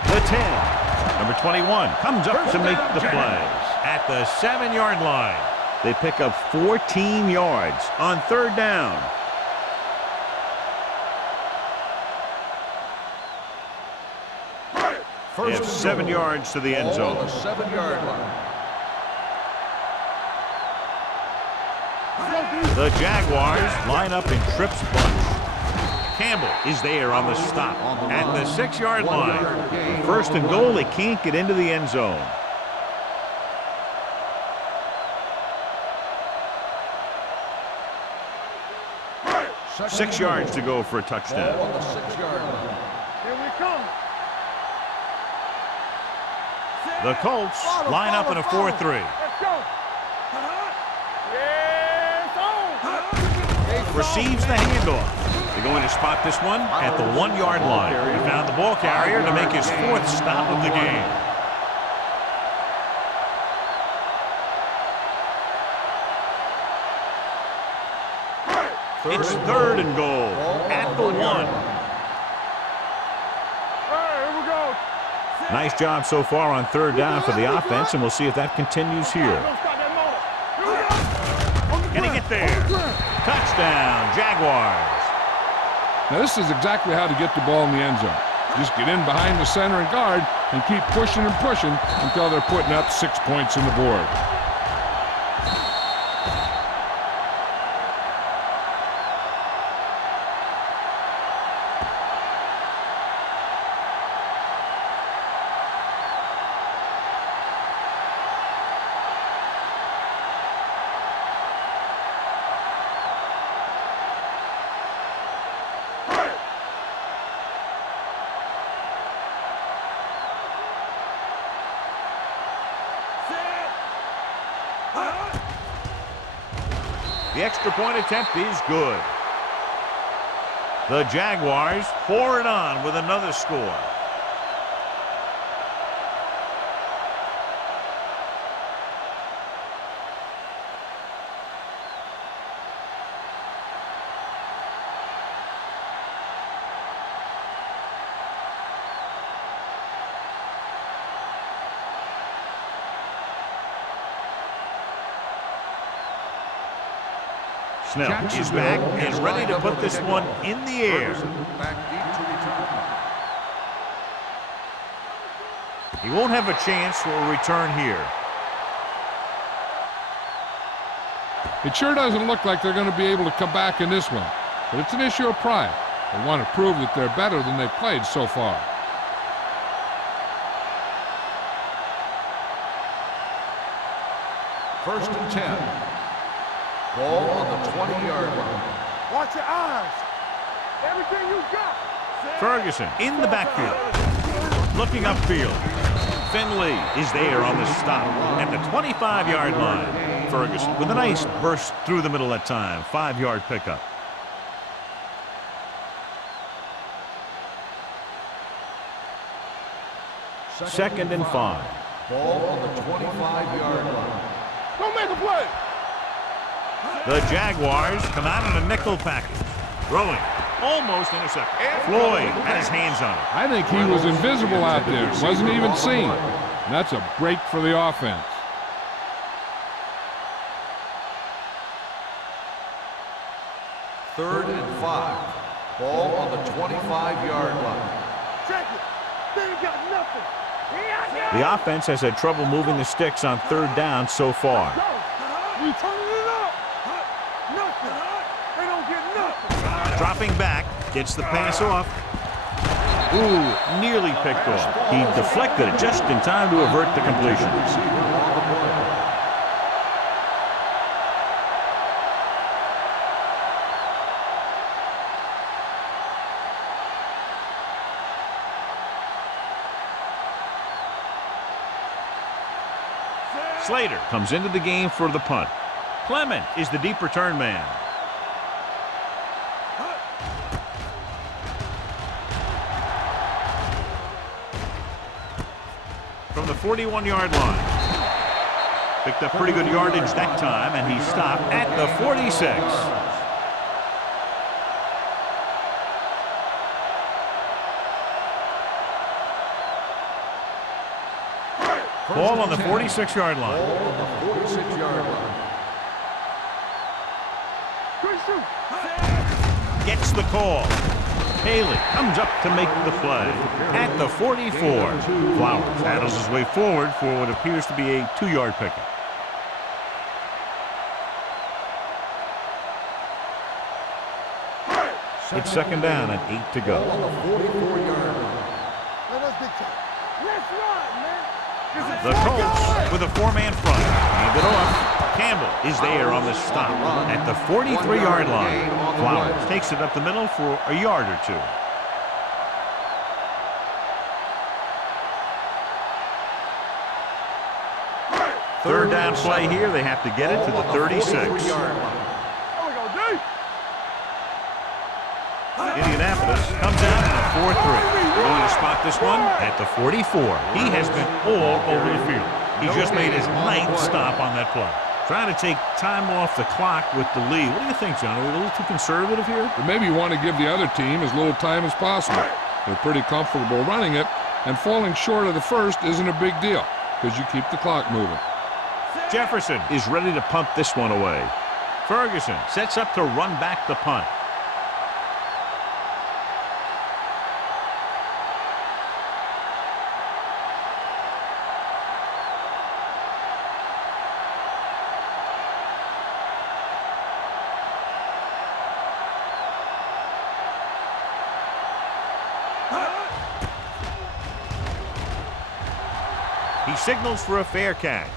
The 10. Number 21 comes up to make the play at the 7-yard line. They pick up 14 yards on third down. They have 7 yards to the end zone. On the 7-yard line. The Jaguars line up in Tripp's bunch. Campbell is there on the stop at the 6-yard line. First and goal, they can't get into the end zone. Six yards to go for a touchdown. On the 6-yard line. Here we come. The Colts line up in a 4-3. Let's go. Receives the handoff. They're going to spot this one at the 1-yard line. He found the ball carrier to make his 4th stop of the game. It's third and goal at the 1. All right, here we go. Nice job so far on third down for the offense, and we'll see if that continues here. Don't stop that motor. Can he get there? Touchdown, Jaguars. Now, this is exactly how to get the ball in the end zone. Just get in behind the center and guard and keep pushing and pushing until they're putting up 6 points on the board. The extra point attempt is good. The Jaguars pour it on with another score. Snell is back and ready to put this one in the air. Back deep to return. He won't have a chance for a return here. It sure doesn't look like they're going to be able to come back in this one, but it's an issue of pride. They want to prove that they're better than they've played so far. First and 10. Ball on the 20-yard line. Watch your eyes. Everything you got. Ferguson in the backfield. Looking upfield. Finley is there on the stop at the 25-yard line. Ferguson with a nice burst through the middle that time. 5-yard pickup. Second and 5. Ball on the 25-yard line. Don't make a play. The Jaguars come out in a nickel package. Throwing. Almost intercepted. Floyd had his hands on it. I think he was invisible out there. Wasn't even seen. And that's a break for the offense. Third and 5. Ball on the 25-yard line. Check it. They ain't got nothing. The offense has had trouble moving the sticks on third down so far. Go. We turning it up. Nothing. They don't get nothing. Dropping back, gets the pass off. Ooh, nearly picked off. He deflected it just in time to avert the completion. Slater comes into the game for the punt. Clement is the deep return man. From the 41-yard line. Picked up pretty good yardage that time, and he stopped at the 46. Ball on the 46-yard line. Ball on the 46-yard line. Gets the call. Haley comes up to make the play at the 44. Flowers battles his way forward for what appears to be a 2-yard pickup. It's second down and 8 to go. On the 44-yard line. Let's run, man. The Colts with a 4-man front. Hand it off. Campbell is there on the stop at the 43-yard line. Flowers takes it up the middle for a yard or two. Third down play here. They have to get it to the 36. Indianapolis comes out in a 4-3. Going to spot this one at the 44. He has been all over the field. He just made his 9th stop on that play. Trying to take time off the clock with the lead. What do you think, John? Are we a little too conservative here? But maybe you want to give the other team as little time as possible. They're pretty comfortable running it, and falling short of the first isn't a big deal because you keep the clock moving. Jefferson is ready to punt this one away. Ferguson sets up to run back the punt. He signals for a fair catch.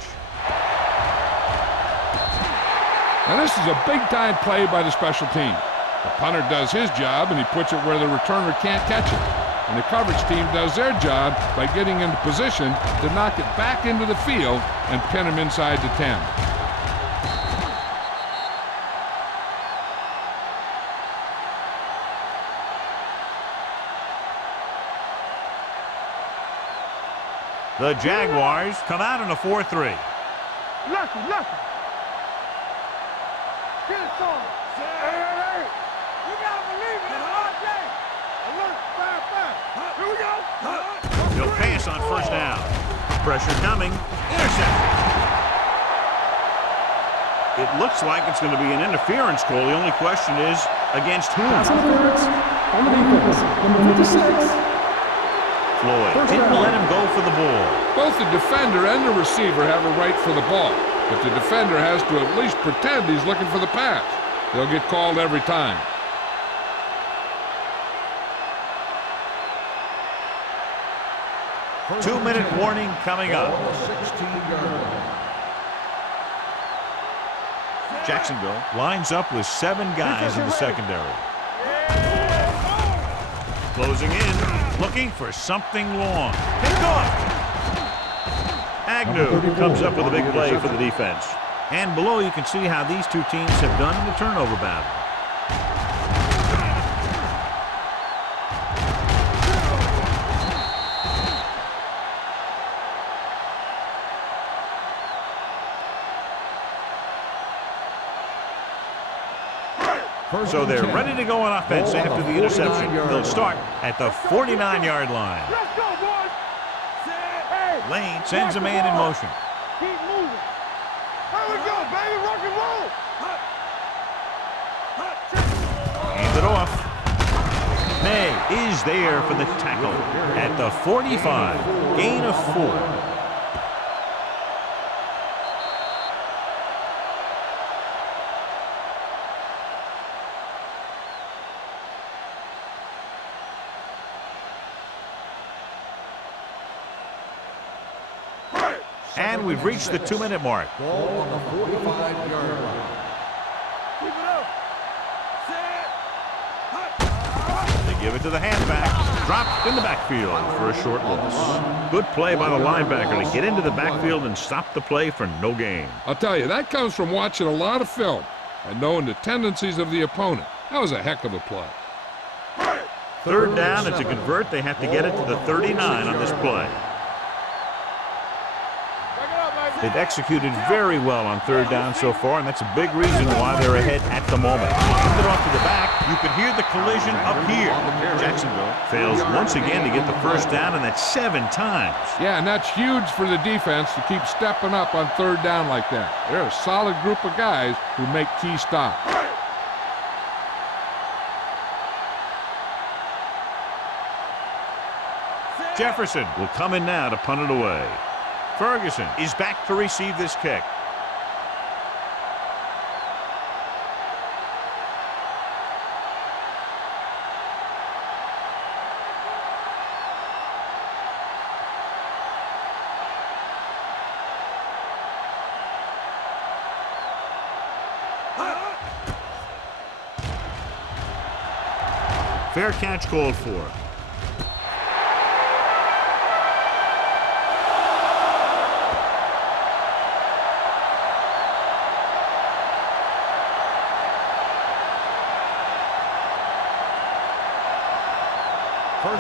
Now this is a big-time play by the special team. The punter does his job, and he puts it where the returner can't catch it. And the coverage team does their job by getting into position to knock it back into the field and pin him inside the 10. The Jaguars come out in a 4-3. Lucky. Get it on. Hey. You gotta believe it. It's our day. Alert, fire. Here we go. He'll pass on first down. Pressure coming. Interception. It looks like it's going to be an interference call. The only question is, against whom? Pass interference on the defense. Number 56. Floyd didn't let him go for the ball. Both the defender and the receiver have a right for the ball, but the defender has to at least pretend he's looking for the pass. They'll get called every time. 2-minute warning coming up. Ball on the 16-yard line. Jacksonville lines up with 7 guys in the secondary. Closing in, looking for something long. Picked off. Agnew comes up with a big play for the defense. And below you can see how these two teams have done in the turnover battle. So they're ready to go on offense after the interception. They'll start at the 49-yard line. Let's go, boys. Hey, Lane sends a man in motion. keep moving. Here we go, baby. Rock and roll. Hand it off. May is there for the tackle at the 45. Gain of 4. And we've reached the 2-minute mark. Ball on the 45-yard line. Keep it up. They give it to the halfback. Dropped in the backfield for a short loss. Good play by the linebacker to get into the backfield and stop the play for no gain. I'll tell you, that comes from watching a lot of film and knowing the tendencies of the opponent. That was a heck of a play. 3rd down, and to convert, they have to get it to the 39 on this play. They've executed very well on 3rd down so far, and that's a big reason why they're ahead at the moment. Send it off to the back. You can hear the collision up here. Jacksonville fails once again to get the 1st down, and that's 7 times. Yeah, and that's huge for the defense to keep stepping up on 3rd down like that. They're a solid group of guys who make key stops. Jefferson will come in now to punt it away. Ferguson is back to receive this kick. Fair catch called for.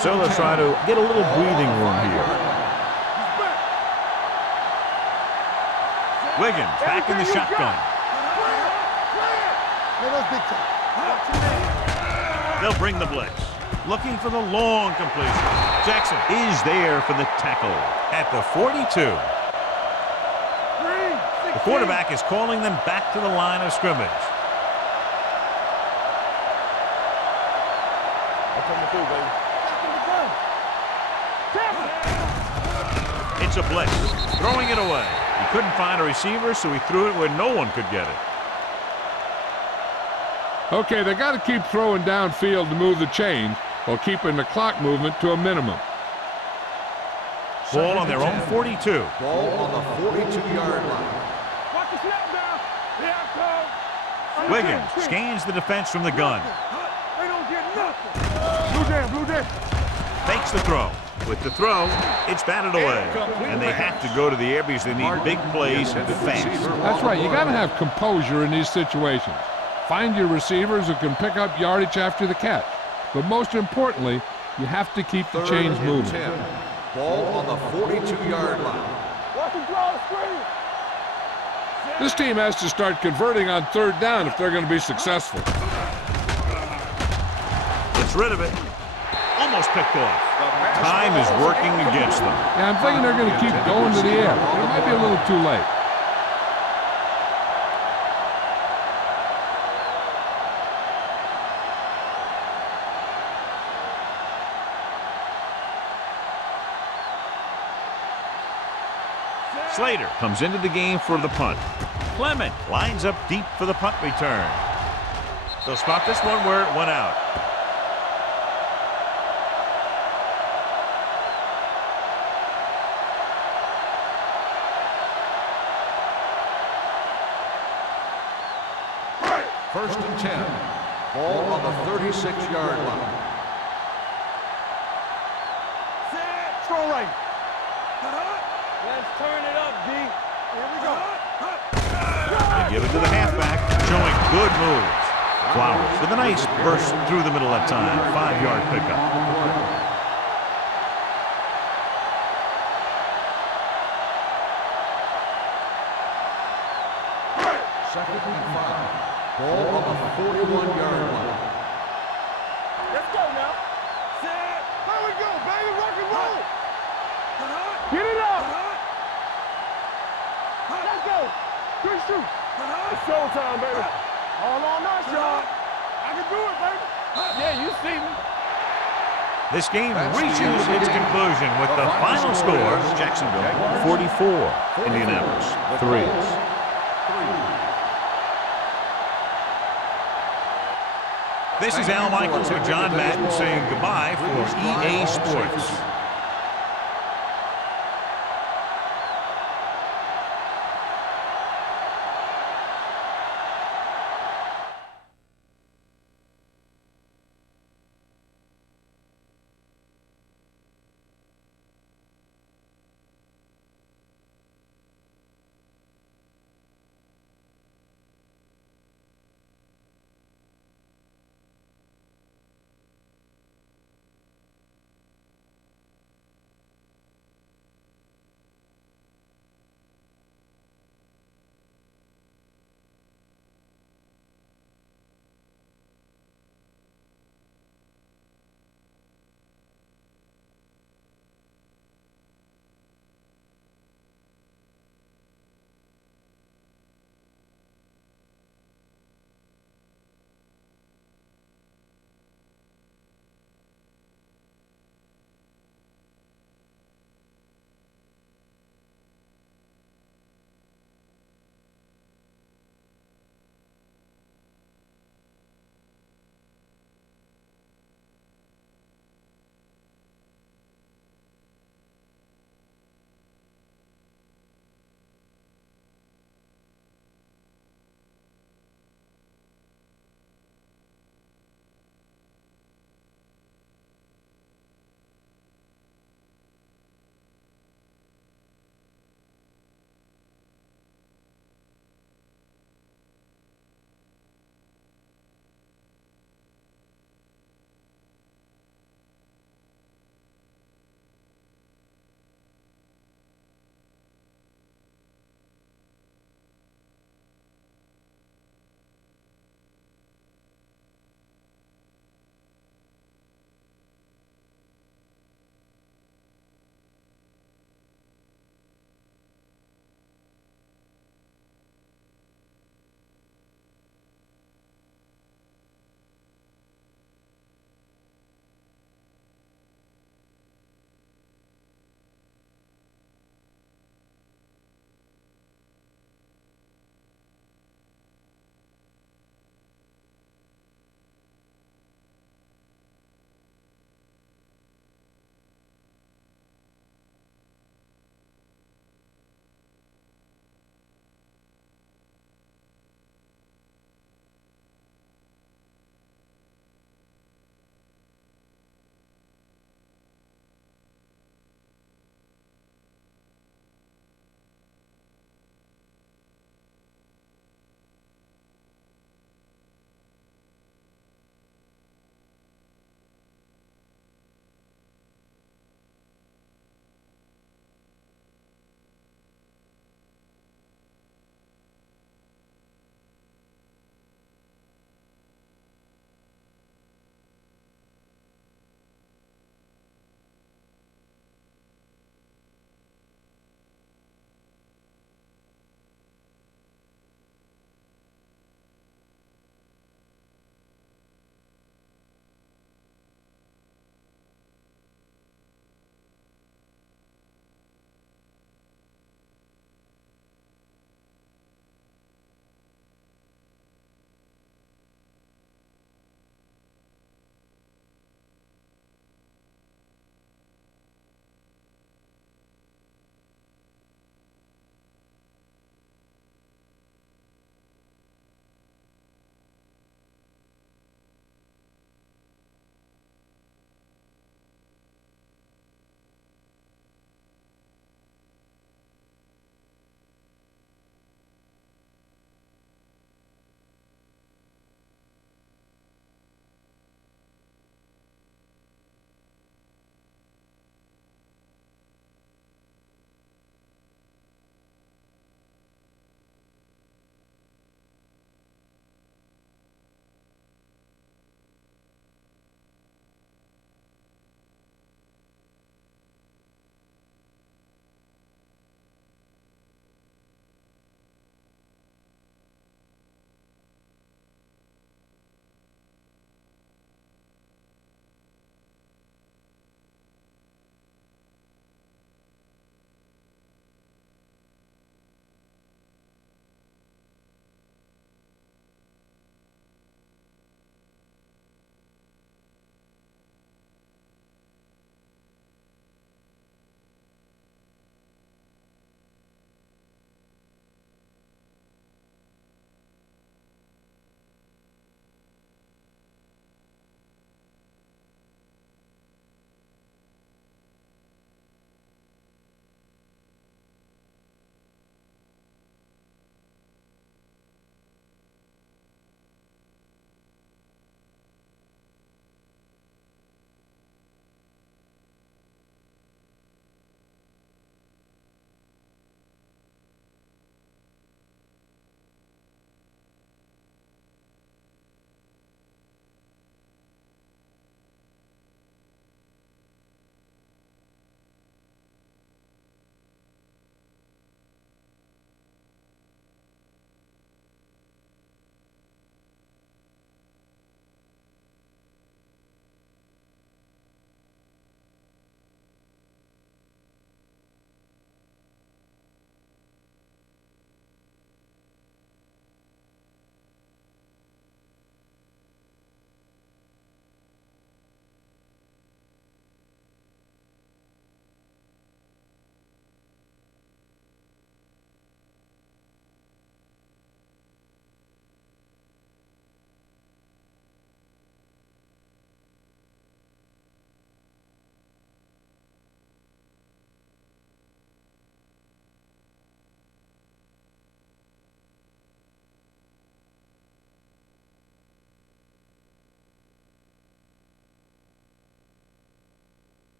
So they'll try to get a little breathing room here. Wiggins back in the shotgun. They'll bring the blitz. Looking for the long completion. Jackson is there for the tackle at the 42. The quarterback is calling them back to the line of scrimmage. It's a blitz. Throwing it away. He couldn't find a receiver, so he threw it where no one could get it. Okay, they got to keep throwing downfield to move the chains while keeping the clock movement to a minimum. Ball on their own 42. Ball on the 42-yard line. Watch the snap down. Here I come. Wiggins scans the defense from the gun. They don't get nothing. Blue jam. Fakes the throw. With the throw, it's batted away. And they have to go to the air because they need big plays fast. That's right. You got to have composure in these situations. Find your receivers who can pick up yardage after the catch. But most importantly, you have to keep the chains moving. 10. Ball on the 42-yard line. Watch him draw the screen. This team has to start converting on 3rd down if they're going to be successful. Gets rid of it. Almost picked off. Time is working against them. Yeah, I'm thinking they're going to keep going to the air. It might be a little too late. Slater comes into the game for the punt. Clement lines up deep for the punt return. They'll spot this one where it went out. First and 10. Ball on the 36-yard line. Set. Strong right. Let's turn it up, D. Here we go. They give it to the halfback, showing good moves. Flowers with a nice burst through the middle that time. 5-yard pickup. Second and 5. Ball on the 41-yard line. Let's go now. Set. There we go, baby. Rock and roll. Get it up. Let's go. Quick shoot. It's showtime, baby. All on us, y'all. I can do it, baby. Yeah, you see me. This game reaches its conclusion with the final score, Jacksonville 44, Indianapolis 3. This is Al Michaels with John Madden saying goodbye for EA Sports.